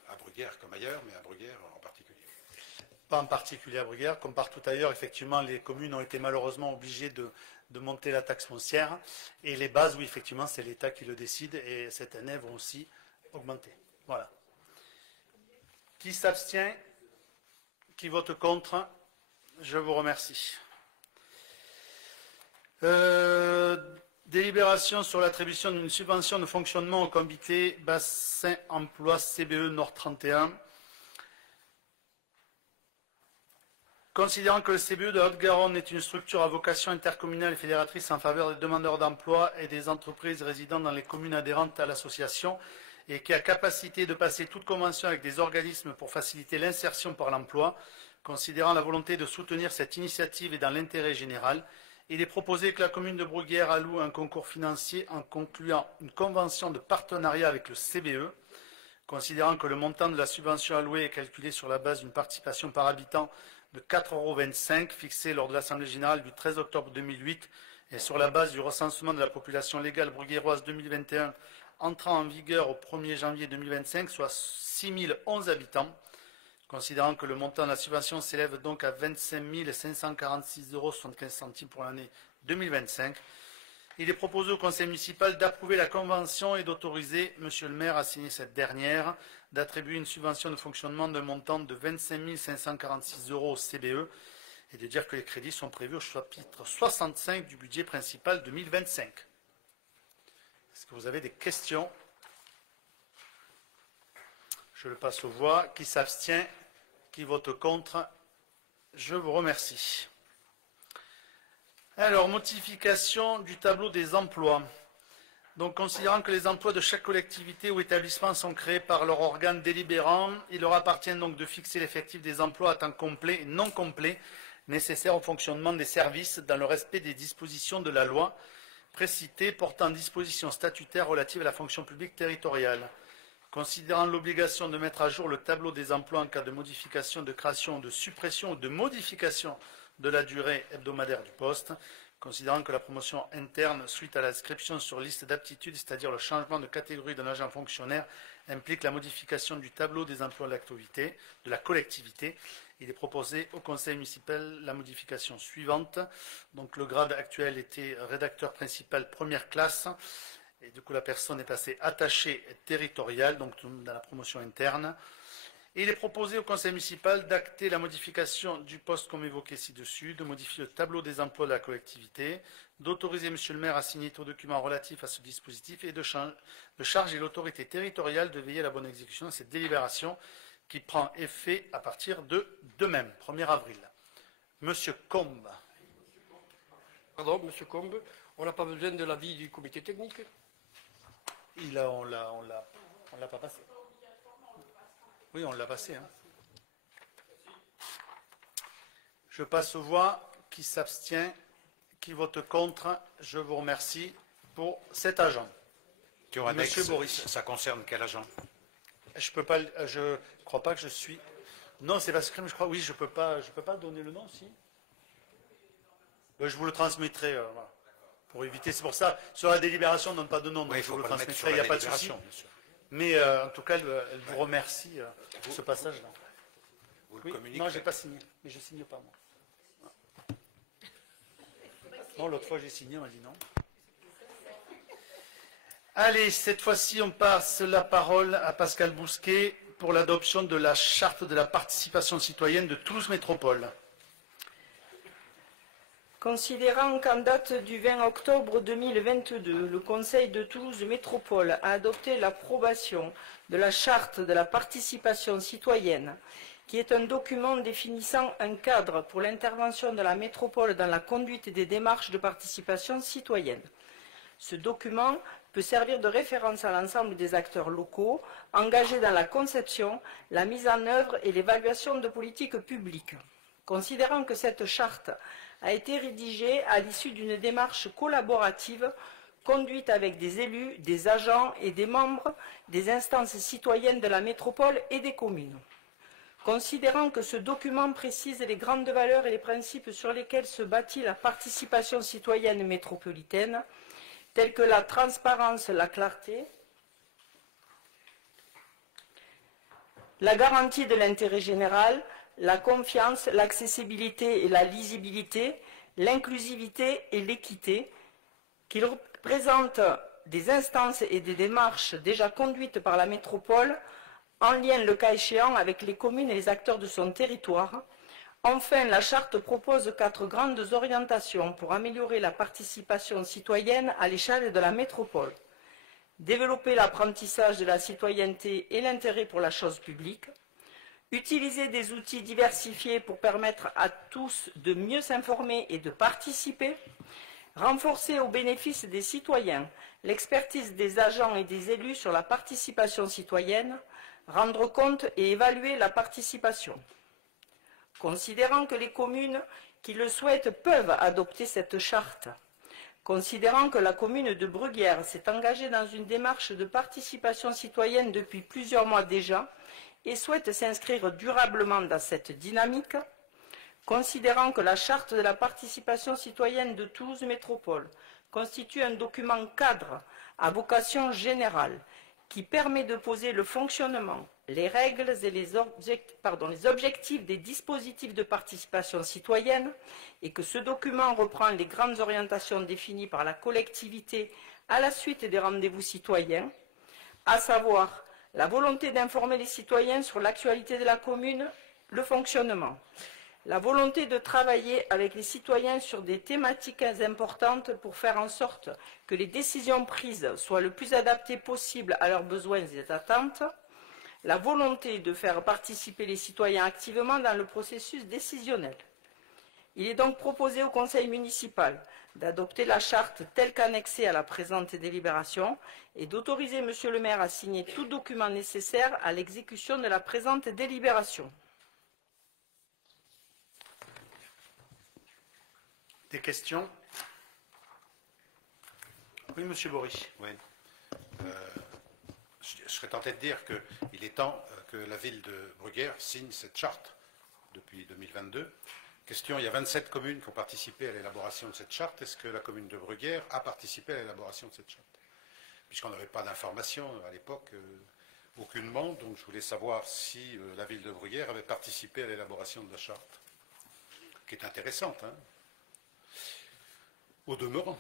à Bruguière comme ailleurs, mais à Bruguière en particulier. Pas en particulier à Bruguière, comme partout ailleurs, effectivement, les communes ont été malheureusement obligées de monter la taxe foncière. Et les bases, oui, effectivement, c'est l'État qui le décide, et cette année vont aussi augmenter. Voilà. Qui s'abstient? Qui vote contre? Je vous remercie. Délibération sur l'attribution d'une subvention de fonctionnement au comité bassin emploi CBE Nord 31. Considérant que le CBE de Haute-Garonne est une structure à vocation intercommunale et fédératrice en faveur des demandeurs d'emploi et des entreprises résidant dans les communes adhérentes à l'association, et qui a capacité de passer toute convention avec des organismes pour faciliter l'insertion par l'emploi, considérant la volonté de soutenir cette initiative et dans l'intérêt général, il est proposé que la commune de Bruguière alloue un concours financier en concluant une convention de partenariat avec le CBE, considérant que le montant de la subvention allouée est calculé sur la base d'une participation par habitant de 4,25 € fixée lors de l'Assemblée générale du 13 octobre 2008 et sur la base du recensement de la population légale bruguiéroise 2021 entrant en vigueur au 1er janvier 2025, soit 6 011 habitants, considérant que le montant de la subvention s'élève donc à 25 546,75 € pour l'année 2025. Il est proposé au conseil municipal d'approuver la convention et d'autoriser Monsieur le maire à signer cette dernière, d'attribuer une subvention de fonctionnement d'un montant de 25 546 € au CBE et de dire que les crédits sont prévus au chapitre 65 du budget principal 2025. Est-ce que vous avez des questions? Je le passe aux voix. Qui s'abstient? Qui vote contre? Je vous remercie. Alors, modification du tableau des emplois. Donc, considérant que les emplois de chaque collectivité ou établissement sont créés par leur organe délibérant, il leur appartient donc de fixer l'effectif des emplois à temps complet et non complet nécessaires au fonctionnement des services dans le respect des dispositions de la loi précitée portant dispositions statutaires relatives à la fonction publique territoriale. Considérant l'obligation de mettre à jour le tableau des emplois en cas de modification, de création, de suppression ou de modification de la durée hebdomadaire du poste, considérant que la promotion interne suite à l'inscription sur liste d'aptitude, c'est-à-dire le changement de catégorie d'un agent fonctionnaire, implique la modification du tableau des emplois de la collectivité. Il est proposé au conseil municipal la modification suivante. Donc le grade actuel était rédacteur principal première classe, et du coup la personne est passée attachée territoriale, donc dans la promotion interne. Et il est proposé au conseil municipal d'acter la modification du poste comme évoqué ci-dessus, de modifier le tableau des emplois de la collectivité, d'autoriser M. le maire à signer tout document relatif à ce dispositif et de charger l'autorité territoriale de veiller à la bonne exécution de cette délibération qui prend effet à partir de demain, 1er avril. Monsieur Combe. Pardon, Monsieur Combe, on n'a pas besoin de l'avis du comité technique? On l'a pas passé. Oui, on l'a passé. Hein. Je passe aux voix. Qui s'abstient? Qui vote contre? Je vous remercie pour cet agent. Monsieur Boris. Ça concerne quel agent? Je peux pas. Je crois pas que je suis. Non, c'est parce que je crois. Oui, je peux pas donner le nom, si. Je vous le transmettrai. Voilà. Pour éviter. C'est pour ça. Sur la délibération, on ne donne pas de nom. Donc Oui, je vous le pas transmettrai. Il n'y a pas de souci. Mais en tout cas, elle vous remercie pour ce passage-là. Vous le Oui, communiquez? non, je n'ai pas signé. Mais je ne signe pas, moi. Non, l'autre fois, j'ai signé, on m'a dit non. Allez, cette fois-ci, on passe la parole à Pascal Bousquet pour l'adoption de la charte de la participation citoyenne de Toulouse Métropole. Considérant qu'en date du 20 octobre 2022, le Conseil de Toulouse Métropole a adopté l'approbation de la charte de la participation citoyenne, qui est un document définissant un cadre pour l'intervention de la métropole dans la conduite des démarches de participation citoyenne. Ce document peut servir de référence à l'ensemble des acteurs locaux engagés dans la conception, la mise en œuvre et l'évaluation de politiques publiques. Considérant que cette charte a été rédigée à l'issue d'une démarche collaborative conduite avec des élus, des agents et des membres des instances citoyennes de la métropole et des communes. Considérant que ce document précise les grandes valeurs et les principes sur lesquels se bâtit la participation citoyenne métropolitaine, tels que la transparence, la clarté, la garantie de l'intérêt général, la confiance, l'accessibilité et la lisibilité, l'inclusivité et l'équité, qu'il représente des instances et des démarches déjà conduites par la métropole, en lien le cas échéant avec les communes et les acteurs de son territoire. Enfin, la charte propose 4 grandes orientations pour améliorer la participation citoyenne à l'échelle de la métropole. Développer l'apprentissage de la citoyenneté et l'intérêt pour la chose publique. Utiliser des outils diversifiés pour permettre à tous de mieux s'informer et de participer. Renforcer au bénéfice des citoyens l'expertise des agents et des élus sur la participation citoyenne. Rendre compte et évaluer la participation. Considérant que les communes qui le souhaitent peuvent adopter cette charte. Considérant que la commune de Bruguière s'est engagée dans une démarche de participation citoyenne depuis plusieurs mois déjà et souhaite s'inscrire durablement dans cette dynamique, considérant que la charte de la participation citoyenne de Toulouse Métropole constitue un document cadre à vocation générale qui permet de poser le fonctionnement, les règles et les objectifs des dispositifs de participation citoyenne et que ce document reprend les grandes orientations définies par la collectivité à la suite des rendez-vous citoyens, à savoir la volonté d'informer les citoyens sur l'actualité de la commune, le fonctionnement, la volonté de travailler avec les citoyens sur des thématiques importantes pour faire en sorte que les décisions prises soient le plus adaptées possible à leurs besoins et attentes, la volonté de faire participer les citoyens activement dans le processus décisionnel. Il est donc proposé au conseil municipal d'adopter la charte telle qu'annexée à la présente délibération et d'autoriser M. le maire à signer tout document nécessaire à l'exécution de la présente délibération. Des questions? Oui, M. Bory. Oui. Je serais tenté de dire qu'il est temps que la ville de Bruguière signe cette charte depuis 2022. Question, il y a 27 communes qui ont participé à l'élaboration de cette charte. Est-ce que la commune de Bruguière a participé à l'élaboration de cette charte? Puisqu'on n'avait pas d'informations à l'époque, aucunement, donc je voulais savoir si la ville de Bruguière avait participé à l'élaboration de la charte, qui est intéressante, hein, au demeurant.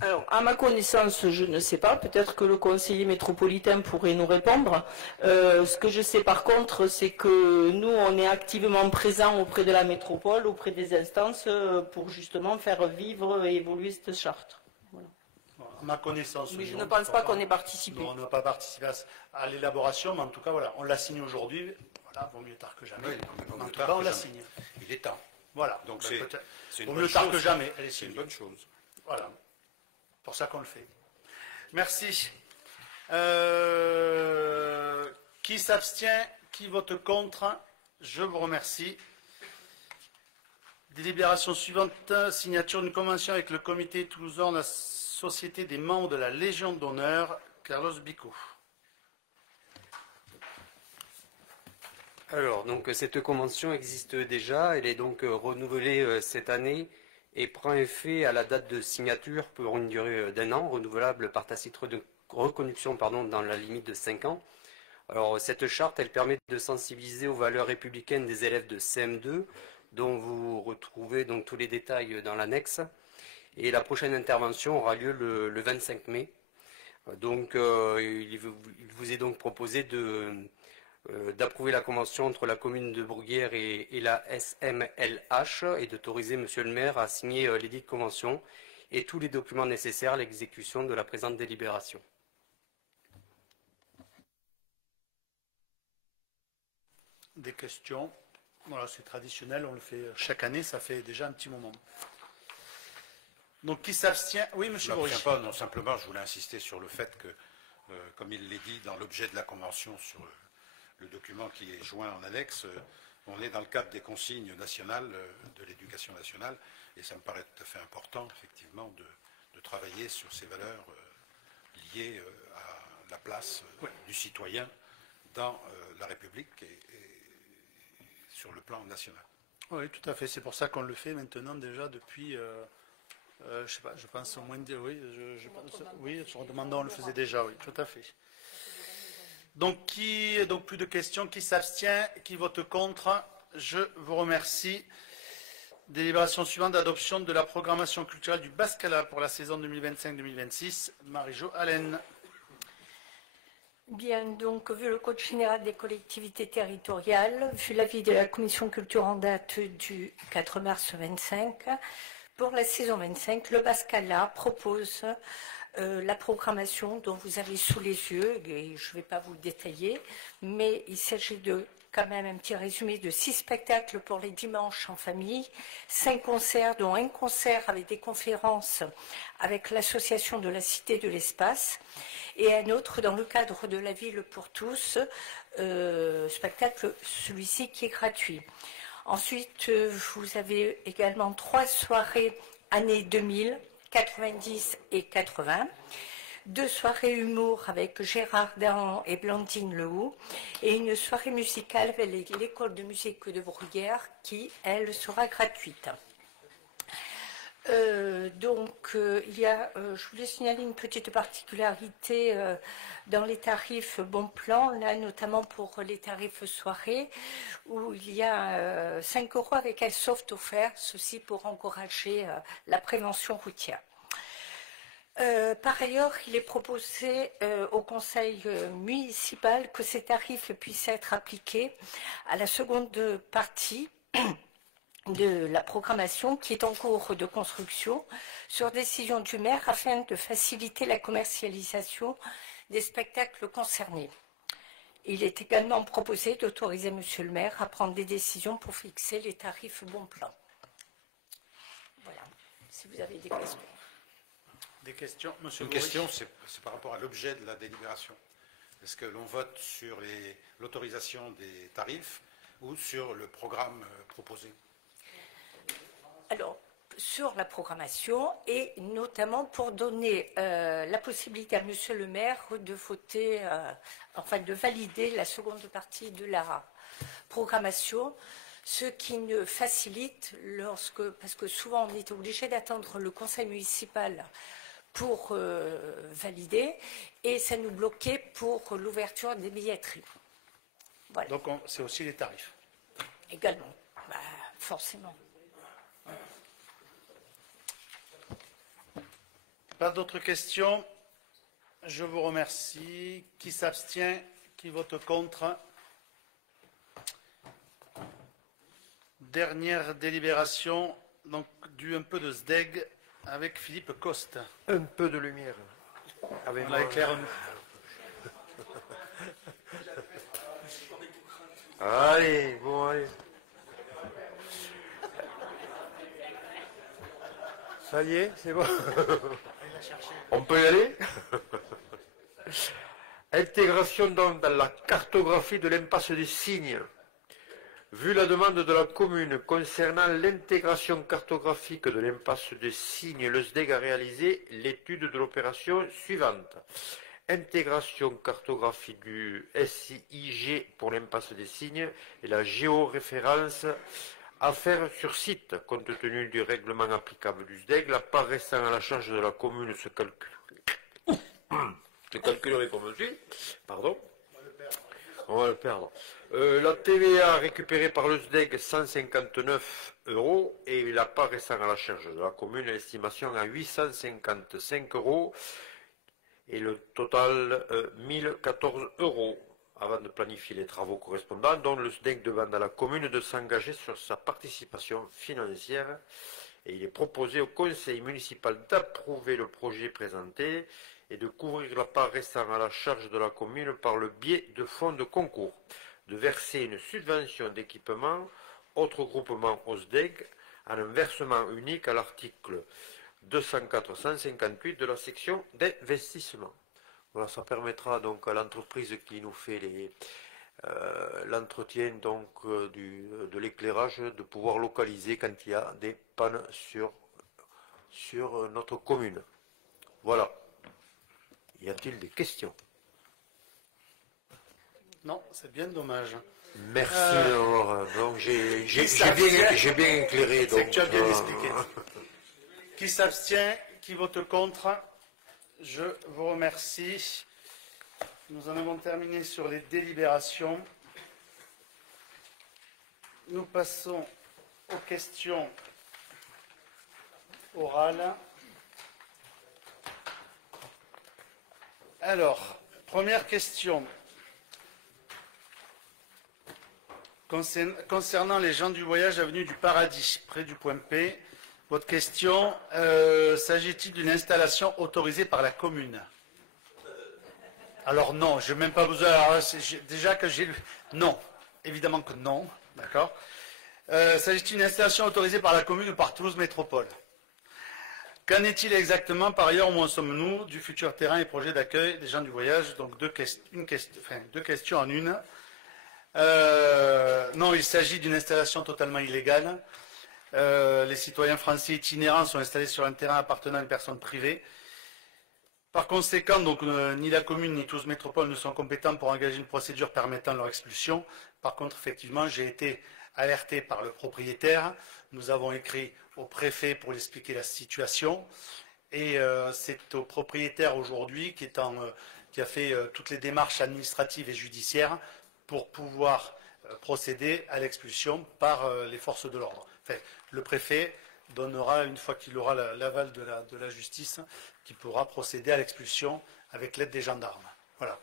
Alors, à ma connaissance, je ne sais pas. Peut-être que le conseiller métropolitain pourrait nous répondre. Ce que je sais par contre, c'est que nous, on est activement présents auprès de la métropole, auprès des instances, pour justement faire vivre et évoluer cette charte. Voilà. À ma connaissance. Mais je ne pense pas qu'on ait participé. Non, on n'a pas participé à l'élaboration, mais en tout cas, voilà, on l'a signé aujourd'hui. Voilà, vaut mieux tard que jamais. Oui, en tout cas, on l'a signé. Il est temps. Voilà. Donc c'est une vaut bonne mieux tard chose. que jamais. C'est une bonne chose. Voilà. C'est pour ça qu'on le fait. Merci. Qui s'abstient? Qui vote contre? Je vous remercie. Délibération suivante, signature d'une convention avec le comité toulousain de la Société des membres de la Légion d'honneur, Carlos Bico. Alors, donc cette convention existe déjà, elle est donc renouvelée cette année et prend effet à la date de signature pour une durée d'1 an, renouvelable par tacite reconduction dans la limite de 5 ans. Alors, cette charte, elle permet de sensibiliser aux valeurs républicaines des élèves de CM2, dont vous retrouvez donc tous les détails dans l'annexe. Et la prochaine intervention aura lieu le 25 mai. Donc, il vous est donc proposé d'approuver la convention entre la commune de Bruguière et la SMLH et d'autoriser Monsieur le maire à signer l'édit de convention et tous les documents nécessaires à l'exécution de la présente délibération. Des questions? Voilà, c'est traditionnel, on le fait chaque année, ça fait déjà un petit moment. Donc, qui s'abstient? Oui, monsieur Bourges. Non, simplement, je voulais insister sur le fait que, comme il l'est dit dans l'objet de la convention sur le document qui est joint en annexe, on est dans le cadre des consignes nationales de l'éducation nationale, et ça me paraît tout à fait important, effectivement, de travailler sur ces valeurs liées à la place du citoyen dans la République et sur le plan national. Oui, tout à fait. C'est pour ça qu'on le fait maintenant déjà depuis, je sais pas, je pense au moins, oui, sur demandant, on le faisait déjà, oui, tout à fait. Donc, plus de questions, qui s'abstient, qui vote contre? Je vous remercie. Délibération suivante d'adoption de la programmation culturelle du Bascala pour la saison 2025-2026. Marie-Jo Allen. Bien, donc, vu le Code général des collectivités territoriales, vu l'avis de la Commission culture en date du 4 mars 25, pour la saison 25, le Bascala propose la programmation dont vous avez sous les yeux, et je ne vais pas vous le détailler, mais il s'agit de quand même un petit résumé de 6 spectacles pour les dimanches en famille, 5 concerts, dont un concert avec des conférences avec l'association de la Cité de l'Espace, et un autre dans le cadre de la Ville pour tous, spectacle, celui-ci qui est gratuit. Ensuite, vous avez également 3 soirées années 2000, 90 et 80, 2 soirées humour avec Gérard Dahan et Blandine Lehoux, et une soirée musicale avec l'école de musique de Bruguière qui, elle, sera gratuite. Je voulais signaler une petite particularité dans les tarifs bon plan, là notamment pour les tarifs soirée, où il y a 5 € avec un soft offert, ceci pour encourager la prévention routière. Par ailleurs, il est proposé au conseil municipal que ces tarifs puissent être appliqués à la seconde partie de la programmation qui est en cours de construction sur décision du maire afin de faciliter la commercialisation des spectacles concernés. Il est également proposé d'autoriser Monsieur le maire à prendre des décisions pour fixer les tarifs bon plan. Voilà, si vous avez des questions. Des questions, monsieur Une Bourges. question, c'est par rapport à l'objet de la délibération. Est-ce que l'on vote sur l'autorisation des tarifs ou sur le programme proposé? Alors, sur la programmation et notamment pour donner la possibilité à Monsieur le maire de voter, de valider la seconde partie de la programmation ce qui ne facilite parce que souvent on est obligé d'attendre le conseil municipal pour valider, et ça nous bloquait pour l'ouverture des billetteries. Voilà. Donc c'est aussi les tarifs. Également, bah, forcément. Pas d'autres questions? Je vous remercie. Qui s'abstient? Qui vote contre? Dernière délibération, donc du un peu de SDEG avec Philippe Coste. Un peu de lumière. Avec On la éclaire-nous. Allez, bon, allez. Ça y est, c'est bon. On peut y aller. Intégration donc dans la cartographie de l'impasse des Cygnes. Vu la demande de la commune concernant l'intégration cartographique de l'impasse des Cygnes, le SDEG a réalisé l'étude de l'opération suivante. Intégration cartographique du SIG pour l'impasse des Cygnes et la géoréférence à faire sur site. Compte tenu du règlement applicable du SDEG, la part restant à la charge de la commune se calculerait comme suit. Pardon. On va le perdre. La TVA récupérée par le SDEG, 159 € et la part restant à la charge de la commune, l'estimation à 855 € et le total 1014 € avant de planifier les travaux correspondants, dont le SDEG demande à la commune de s'engager sur sa participation financière, et il est proposé au conseil municipal d'approuver le projet présenté et de couvrir la part restant à la charge de la commune par le biais de fonds de concours, de verser une subvention d'équipement, autre groupement au SDEG, en un versement unique à l'article 204-158 de la section d'investissement. Voilà, ça permettra donc à l'entreprise qui nous fait l'entretien donc de l'éclairage de pouvoir localiser quand il y a des pannes sur notre commune. Voilà. Y a-t-il des questions? Non, c'est bien dommage. Merci d'avoir. Donc j'ai bien éclairé. C'est que tu as bien expliqué. Qui s'abstient? Qui vote contre? Je vous remercie. Nous en avons terminé sur les délibérations. Nous passons aux questions orales. Alors, première question. Concernant les gens du voyage avenue du Paradis, près du point P, votre question, s'agit-il d'une installation autorisée par la commune? Alors non, je n'ai même pas besoin, déjà que j'ai lu, non, évidemment que non, d'accord. S'agit-il d'une installation autorisée par la commune ou par Toulouse Métropole? Qu'en est-il exactement? Par ailleurs, où en sommes-nous du futur terrain et projet d'accueil des gens du voyage? Donc deux questions en une. Non, il s'agit d'une installation totalement illégale. Les citoyens français itinérants sont installés sur un terrain appartenant à une personne privée. Par conséquent, donc, ni la commune ni Toulouse Métropole ne sont compétents pour engager une procédure permettant leur expulsion. Par contre, effectivement, j'ai été alerté par le propriétaire. Nous avons écrit au préfet pour lui expliquer la situation. Et c'est au propriétaire aujourd'hui qui a fait toutes les démarches administratives et judiciaires pour pouvoir procéder à l'expulsion par les forces de l'ordre. Enfin, le préfet donnera, une fois qu'il aura l'aval de la justice, qu'il pourra procéder à l'expulsion avec l'aide des gendarmes. Voilà.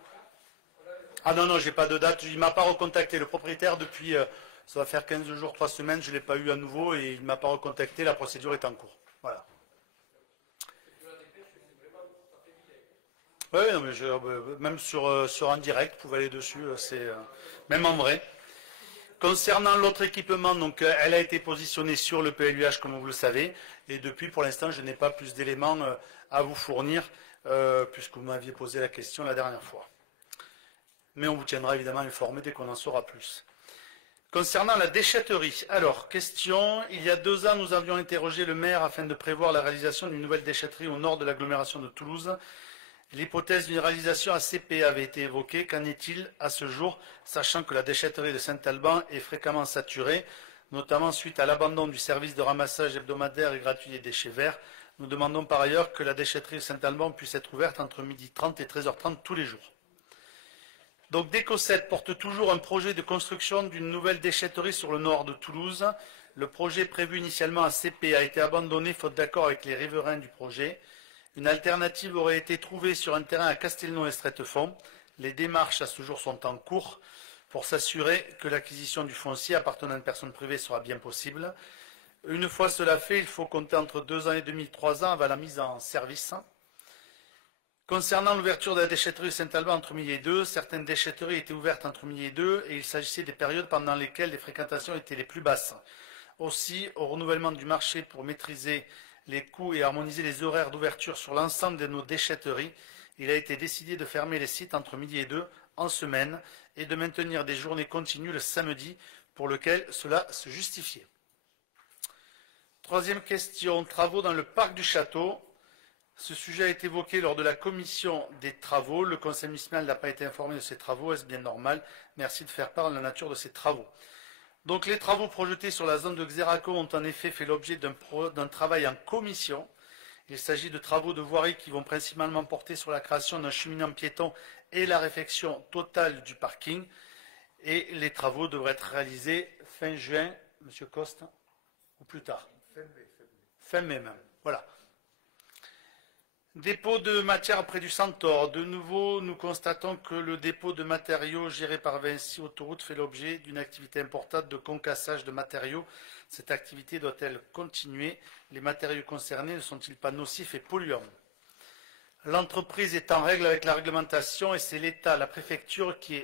Ah non, non, j'ai pas de date. Il ne m'a pas recontacté. Le propriétaire, depuis, ça va faire 15 jours, 3 semaines, je ne l'ai pas eu à nouveau et il ne m'a pas recontacté. La procédure est en cours. Voilà. Oui, non, mais même sur en direct, vous pouvez aller dessus, même en vrai. Concernant l'autre équipement, donc, elle a été positionnée sur le PLUH, comme vous le savez, et depuis, pour l'instant, je n'ai pas plus d'éléments à vous fournir, puisque vous m'aviez posé la question la dernière fois. Mais on vous tiendra évidemment informé dès qu'on en saura plus. Concernant la déchetterie, alors, question, il y a 2 ans, nous avions interrogé le maire afin de prévoir la réalisation d'une nouvelle déchetterie au nord de l'agglomération de Toulouse. L'hypothèse d'une réalisation à CP avait été évoquée. Qu'en est-il à ce jour, sachant que la déchetterie de Saint-Alban est fréquemment saturée? notamment suite à l'abandon du service de ramassage hebdomadaire et gratuit des déchets verts. Nous demandons par ailleurs que la déchetterie de Saint-Alban puisse être ouverte entre 12h30 et 13h30 tous les jours. Donc Déco7 porte toujours un projet de construction d'une nouvelle déchetterie sur le nord de Toulouse. Le projet prévu initialement à CP a été abandonné faute d'accord avec les riverains du projet. Une alternative aurait été trouvée sur un terrain à Castelnau-Estrettefond. Les démarches à ce jour sont en cours pour s'assurer que l'acquisition du foncier appartenant à une personne privée sera bien possible. Une fois cela fait, il faut compter entre 2 ans et demi, 3 ans avant la mise en service. Concernant l'ouverture de la déchetterie de Saint-Alban entre midi et 2, certaines déchetteries étaient ouvertes entre midi et 2 et il s'agissait des périodes pendant lesquelles les fréquentations étaient les plus basses. Aussi, au renouvellement du marché pour maîtriser les coûts et harmoniser les horaires d'ouverture sur l'ensemble de nos déchetteries, il a été décidé de fermer les sites entre midi et 2 en semaine et de maintenir des journées continues le samedi pour lequel cela se justifiait. Troisième question, travaux dans le parc du château. Ce sujet a été évoqué lors de la commission des travaux. Le conseil municipal n'a pas été informé de ces travaux. Est-ce bien normal? Merci de faire part de la nature de ces travaux. Donc les travaux projetés sur la zone de Xeraco ont en effet fait l'objet d'un travail en commission. Il s'agit de travaux de voirie qui vont principalement porter sur la création d'un cheminement piéton et la réfection totale du parking. Et les travaux devraient être réalisés fin juin, Monsieur Coste, ou plus tard. Fin mai même. Voilà. Dépôt de matière près du Centaure. De nouveau, nous constatons que le dépôt de matériaux géré par Vinci Autoroute fait l'objet d'une activité importante de concassage de matériaux. Cette activité doit-elle continuer? Les matériaux concernés ne sont-ils pas nocifs et polluants? L'entreprise est en règle avec la réglementation et c'est l'État, la préfecture qui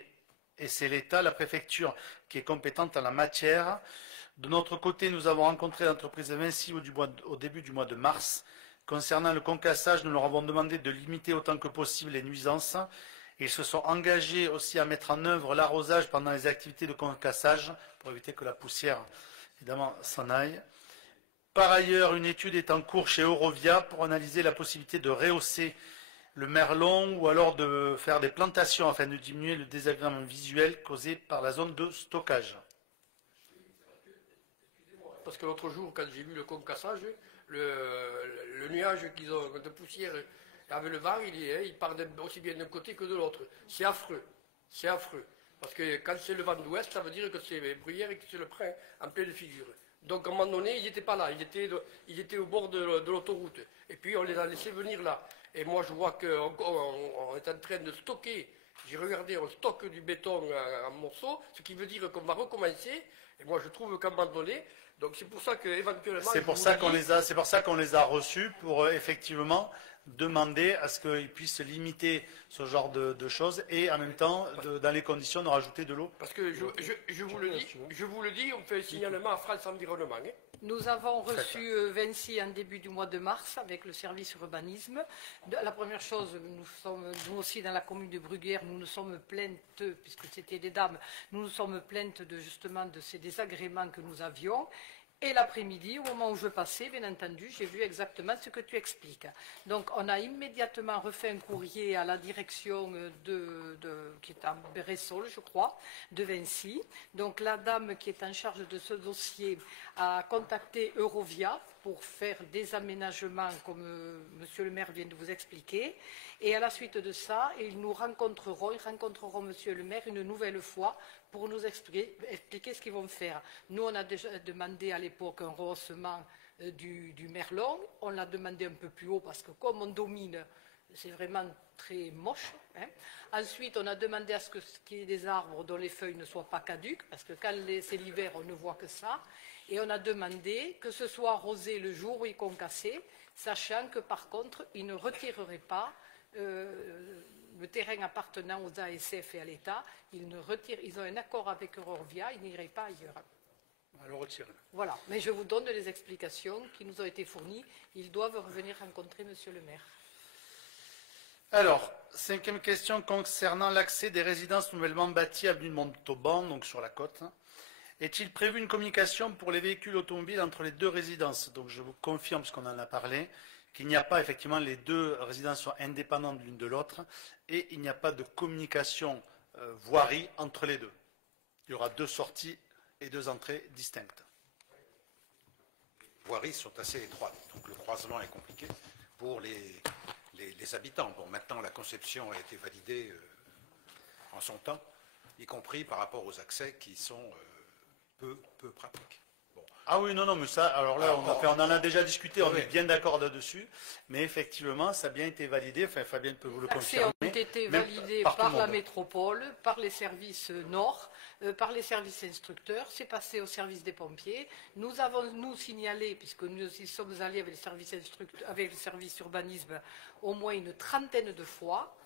est compétente en la matière. De notre côté, nous avons rencontré l'entreprise Vinci au début du mois de mars. Concernant le concassage, nous leur avons demandé de limiter autant que possible les nuisances. Ils se sont engagés aussi à mettre en œuvre l'arrosage pendant les activités de concassage pour éviter que la poussière, évidemment, s'en aille. Par ailleurs, une étude est en cours chez Eurovia pour analyser la possibilité de rehausser le merlon ou alors de faire des plantations afin de diminuer le désagrément visuel causé par la zone de stockage. Parce que l'autre jour, quand j'ai vu le concassage, le nuage qu'ils ont de poussière avec le vent, il part aussi bien d'un côté que de l'autre. C'est affreux. C'est affreux. Parce que quand c'est le vent d'ouest, ça veut dire que c'est bruyère et que c'est le près en pleine figure. Donc à un moment donné, ils n'étaient pas là. Ils étaient au bord de l'autoroute. Et puis on les a laissés venir là. Et moi je vois qu'on est en train de stocker. J'ai regardé, on stocke du béton en morceaux, ce qui veut dire qu'on va recommencer. Et moi je trouve qu'à un moment donné, donc c'est pour ça qu'éventuellement... C'est pour ça qu'on les a reçus pour effectivement demander à ce qu'ils puissent limiter ce genre de choses et en même temps, dans les conditions, de rajouter de l'eau. Parce que je vous le dis, on fait un signalement à France Environnement. Hein. Nous avons reçu Vinci en début du mois de mars avec le service urbanisme. La première chose, nous aussi dans la commune de Bruguière, nous nous sommes plaintes, puisque c'était des dames, nous nous sommes plaintes justement de ces désagréments que nous avions. Et l'après-midi, au moment où je passais, bien entendu, j'ai vu exactement ce que tu expliques. Donc, on a immédiatement refait un courrier à la direction qui est à Bressol, je crois, de Vinci. Donc, la dame qui est en charge de ce dossier a contacté Eurovia pour faire des aménagements, comme Monsieur le maire vient de vous expliquer. Et à la suite de ça, ils rencontreront Monsieur le maire une nouvelle fois pour nous expliquer ce qu'ils vont faire. Nous, on a déjà demandé à l'époque un rehaussement du merlon. On l'a demandé un peu plus haut parce que comme on domine, c'est vraiment très moche. Hein. Ensuite, on a demandé à ce qu'il y ait des arbres dont les feuilles ne soient pas caduques, parce que quand c'est l'hiver, on ne voit que ça. Et on a demandé que ce soit arrosé le jour où ils concassaient, sachant que par contre, ils ne retireraient pas le terrain appartenant aux ASF et à l'État. Ils ont un accord avec Eurovia, ils n'iraient pas ailleurs. Le retirer. Voilà, mais je vous donne les explications qui nous ont été fournies. Ils doivent revenir rencontrer Monsieur le maire. Alors, cinquième question concernant l'accès des résidences nouvellement bâties avenue de Montauban, donc sur la côte. Est-il prévu une communication pour les véhicules automobiles entre les deux résidences? Donc je vous confirme, parce qu'on en a parlé, qu'il n'y a pas effectivement, les deux résidences sont indépendantes l'une de l'autre et il n'y a pas de communication voirie entre les deux. Il y aura deux sorties et deux entrées distinctes. voiries sont assez étroites. Donc le croisement est compliqué pour les habitants. Bon, maintenant, la conception a été validée en son temps, y compris par rapport aux accès qui sont peu pratiques. Bon. Ah oui, non, mais ça, alors là, on en a déjà discuté, on est bien d'accord là-dessus, mais effectivement, ça a bien été validé, enfin, Fabienne peut vous le confirmer. Les accès ont été validés par la métropole, par les services nord, par les services instructeurs, c'est passé au service des pompiers. Nous avons, nous, signalé, puisque nous y sommes allés avec le service urbanisme au moins une trentaine de fois.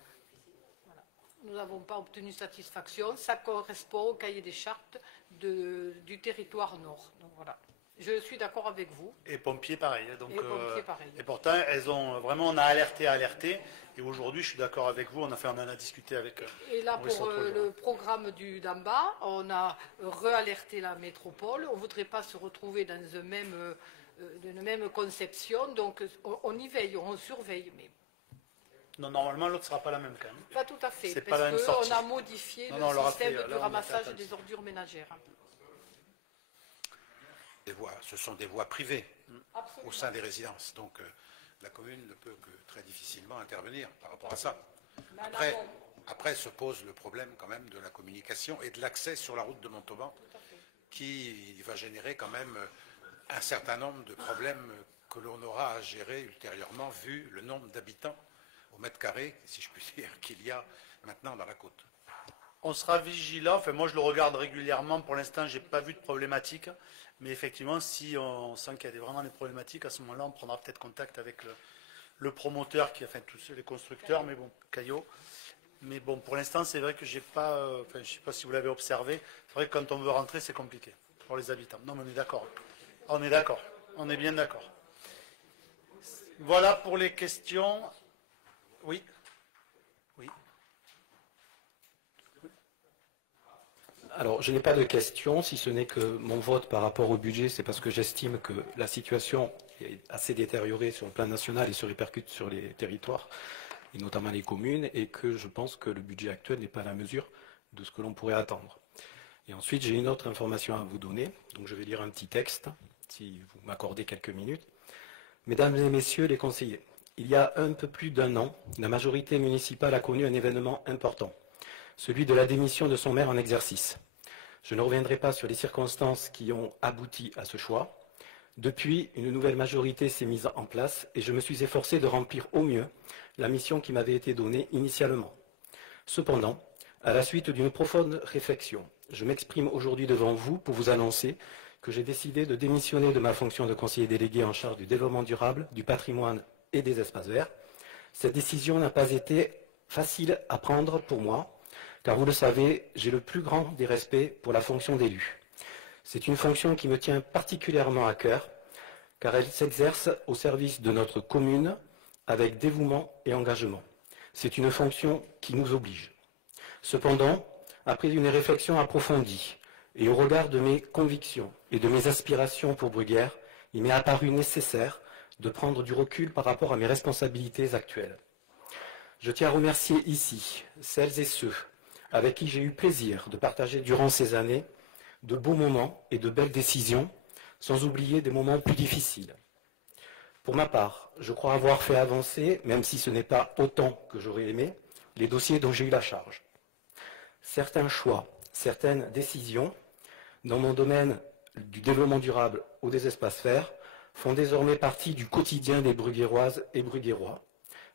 Voilà. Nous n'avons pas obtenu satisfaction. Ça correspond au cahier des chartes du territoire nord. Donc voilà. Je suis d'accord avec vous. Et pompiers, pareil. Donc, et pompiers, pareil. Et pourtant, on a alerté. Et aujourd'hui, je suis d'accord avec vous, on en a discuté avec... Et là, pour le programme d'en bas, on a réalerté la métropole. On ne voudrait pas se retrouver dans une même conception. Donc, on y veille, on surveille. Mais... Non, normalement, l'autre ne sera pas la même quand même. Pas tout à fait, C'est parce qu'on a modifié le système du ramassage des ordures ménagères. Ce sont des voies privées au sein des résidences. Donc, la commune ne peut que très difficilement intervenir par rapport à ça. Après se pose le problème quand même de la communication et de l'accès sur la route de Montauban qui va générer quand même un certain nombre de problèmes que l'on aura à gérer ultérieurement vu le nombre d'habitants au mètre carré, si je puis dire, qu'il y a maintenant dans la côte. On sera vigilant, enfin moi je le regarde régulièrement, pour l'instant je n'ai pas vu de problématique, mais effectivement si on sent qu'il y a vraiment des problématiques, à ce moment-là on prendra peut-être contact avec le promoteur, enfin tous les constructeurs, mais bon, Caillot. Mais bon, pour l'instant c'est vrai que j'ai pas, je ne sais pas si vous l'avez observé, c'est vrai que quand on veut rentrer c'est compliqué pour les habitants. Non mais on est d'accord, on est bien d'accord. Voilà pour les questions. Oui. Alors, je n'ai pas de questions, si ce n'est que mon vote par rapport au budget, c'est parce que j'estime que la situation est assez détériorée sur le plan national et se répercute sur les territoires, et notamment les communes, et que je pense que le budget actuel n'est pas à la mesure de ce que l'on pourrait attendre. Et ensuite, j'ai une autre information à vous donner, donc je vais lire un petit texte, si vous m'accordez quelques minutes. Mesdames et messieurs les conseillers, il y a un peu plus d'un an, la majorité municipale a connu un événement important, celui de la démission de son maire en exercice. Je ne reviendrai pas sur les circonstances qui ont abouti à ce choix. Depuis, une nouvelle majorité s'est mise en place et je me suis efforcé de remplir au mieux la mission qui m'avait été donnée initialement. Cependant, à la suite d'une profonde réflexion, je m'exprime aujourd'hui devant vous pour vous annoncer que j'ai décidé de démissionner de ma fonction de conseiller délégué en charge du développement durable, du patrimoine et des espaces verts. Cette décision n'a pas été facile à prendre pour moi, car vous le savez, j'ai le plus grand des respects pour la fonction d'élu. C'est une fonction qui me tient particulièrement à cœur, car elle s'exerce au service de notre commune avec dévouement et engagement. C'est une fonction qui nous oblige. Cependant, après une réflexion approfondie et au regard de mes convictions et de mes aspirations pour Bruguière, il m'est apparu nécessaire de prendre du recul par rapport à mes responsabilités actuelles. Je tiens à remercier ici celles et ceux avec qui j'ai eu plaisir de partager durant ces années de beaux moments et de belles décisions, sans oublier des moments plus difficiles. Pour ma part, je crois avoir fait avancer, même si ce n'est pas autant que j'aurais aimé, les dossiers dont j'ai eu la charge. Certains choix, certaines décisions, dans mon domaine du développement durable ou des espaces verts, font désormais partie du quotidien des Bruguiéroises et Bruguiérois.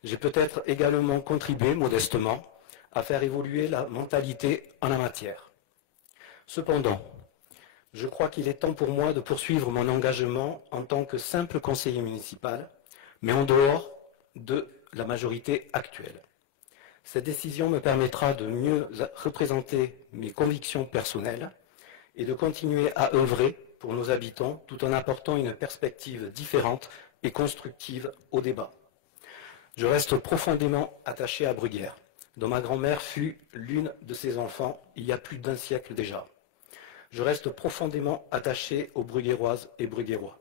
J'ai peut-être également contribué, modestement, à faire évoluer la mentalité en la matière. Cependant, je crois qu'il est temps pour moi de poursuivre mon engagement en tant que simple conseiller municipal, mais en dehors de la majorité actuelle. Cette décision me permettra de mieux représenter mes convictions personnelles et de continuer à œuvrer pour nos habitants tout en apportant une perspective différente et constructive au débat. Je reste profondément attaché à Bruguière, dont ma grand-mère fut l'une de ses enfants il y a plus d'un siècle déjà. Je reste profondément attaché aux Bruguiéroises et Bruguiérois.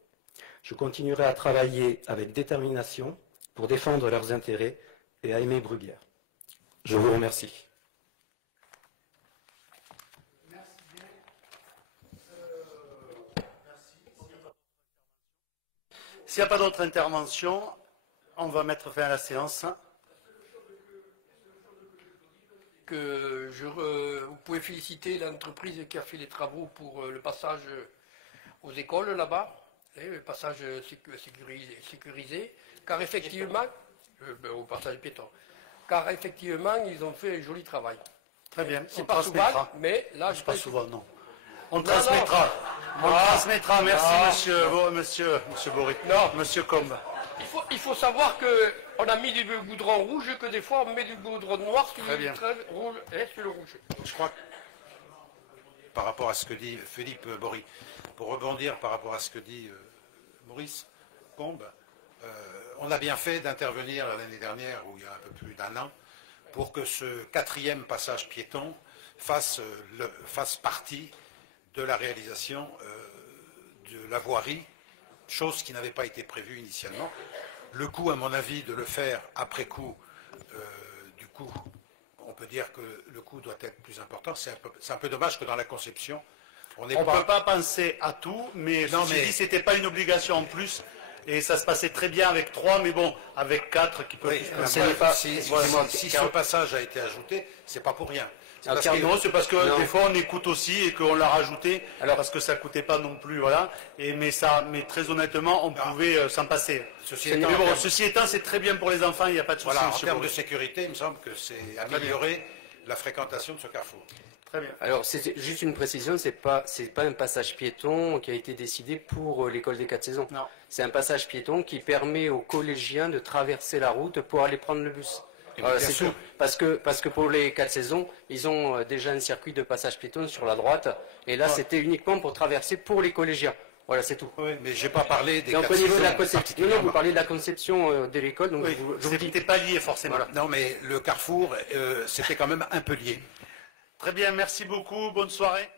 Je continuerai à travailler avec détermination pour défendre leurs intérêts et à aimer Bruguière. Je vous remercie. S'il n'y a pas d'autres interventions, on va mettre fin à la séance. Vous pouvez féliciter l'entreprise qui a fait les travaux pour le passage aux écoles là-bas, le passage sécurisé, car effectivement, au passage piéton, car effectivement, ils ont fait un joli travail. Très bien. C'est pas souvent, mais là, je pas souvent, non. On Non, transmettra. non. On transmettra. Merci, Non. monsieur Boris. Non. Monsieur Combe. Il faut savoir qu'on a mis du goudron rouge, que des fois on met du goudron noir sur Très le bien. vitrage rouge et sur le rouge. Je crois que par rapport à ce que dit Philippe Bory, pour rebondir par rapport à ce que dit Maurice Combe, on a bien fait d'intervenir l'année dernière, ou il y a un peu plus d'1 an, pour que ce 4e passage piéton fasse partie de la réalisation de la voirie, chose qui n'avait pas été prévue initialement. Le coût, à mon avis, de le faire après coup, du coup, on peut dire que le coût doit être plus important. C'est un peu dommage que dans la conception, on ne peut pas penser à tout, mais ceci dit, c'était pas une obligation en plus. Et ça se passait très bien avec 3, mais bon, avec 4 qui peuvent... Si ce passage a été ajouté, c'est pas pour rien. Non, c'est parce que des fois on écoute aussi et qu'on l'a rajouté, parce que ça coûtait pas non plus, voilà. Mais très honnêtement, on pouvait s'en passer. Ceci étant, c'est très bien pour les enfants, il n'y a pas de souci. Voilà, en termes de sécurité, il me semble que c'est améliorer la fréquentation de ce carrefour. Très bien. Alors, c'est juste une précision, c'est pas un passage piéton qui a été décidé pour l'école des 4 saisons. Non. C'est un passage piéton qui permet aux collégiens de traverser la route pour aller prendre le bus. C'est tout. Parce que pour les 4 saisons, ils ont déjà un circuit de passage piéton sur la droite. Et là, c'était uniquement pour traverser pour les collégiens. Voilà, c'est tout. Oui, mais je n'ai pas parlé des 4 au niveau saisons. de la conception, non, vous parlez de la conception de l'école. Donc oui, vous n'étiez pas lié forcément. Voilà. Non, mais le carrefour, c'était quand même un peu lié. Très bien, merci beaucoup. Bonne soirée.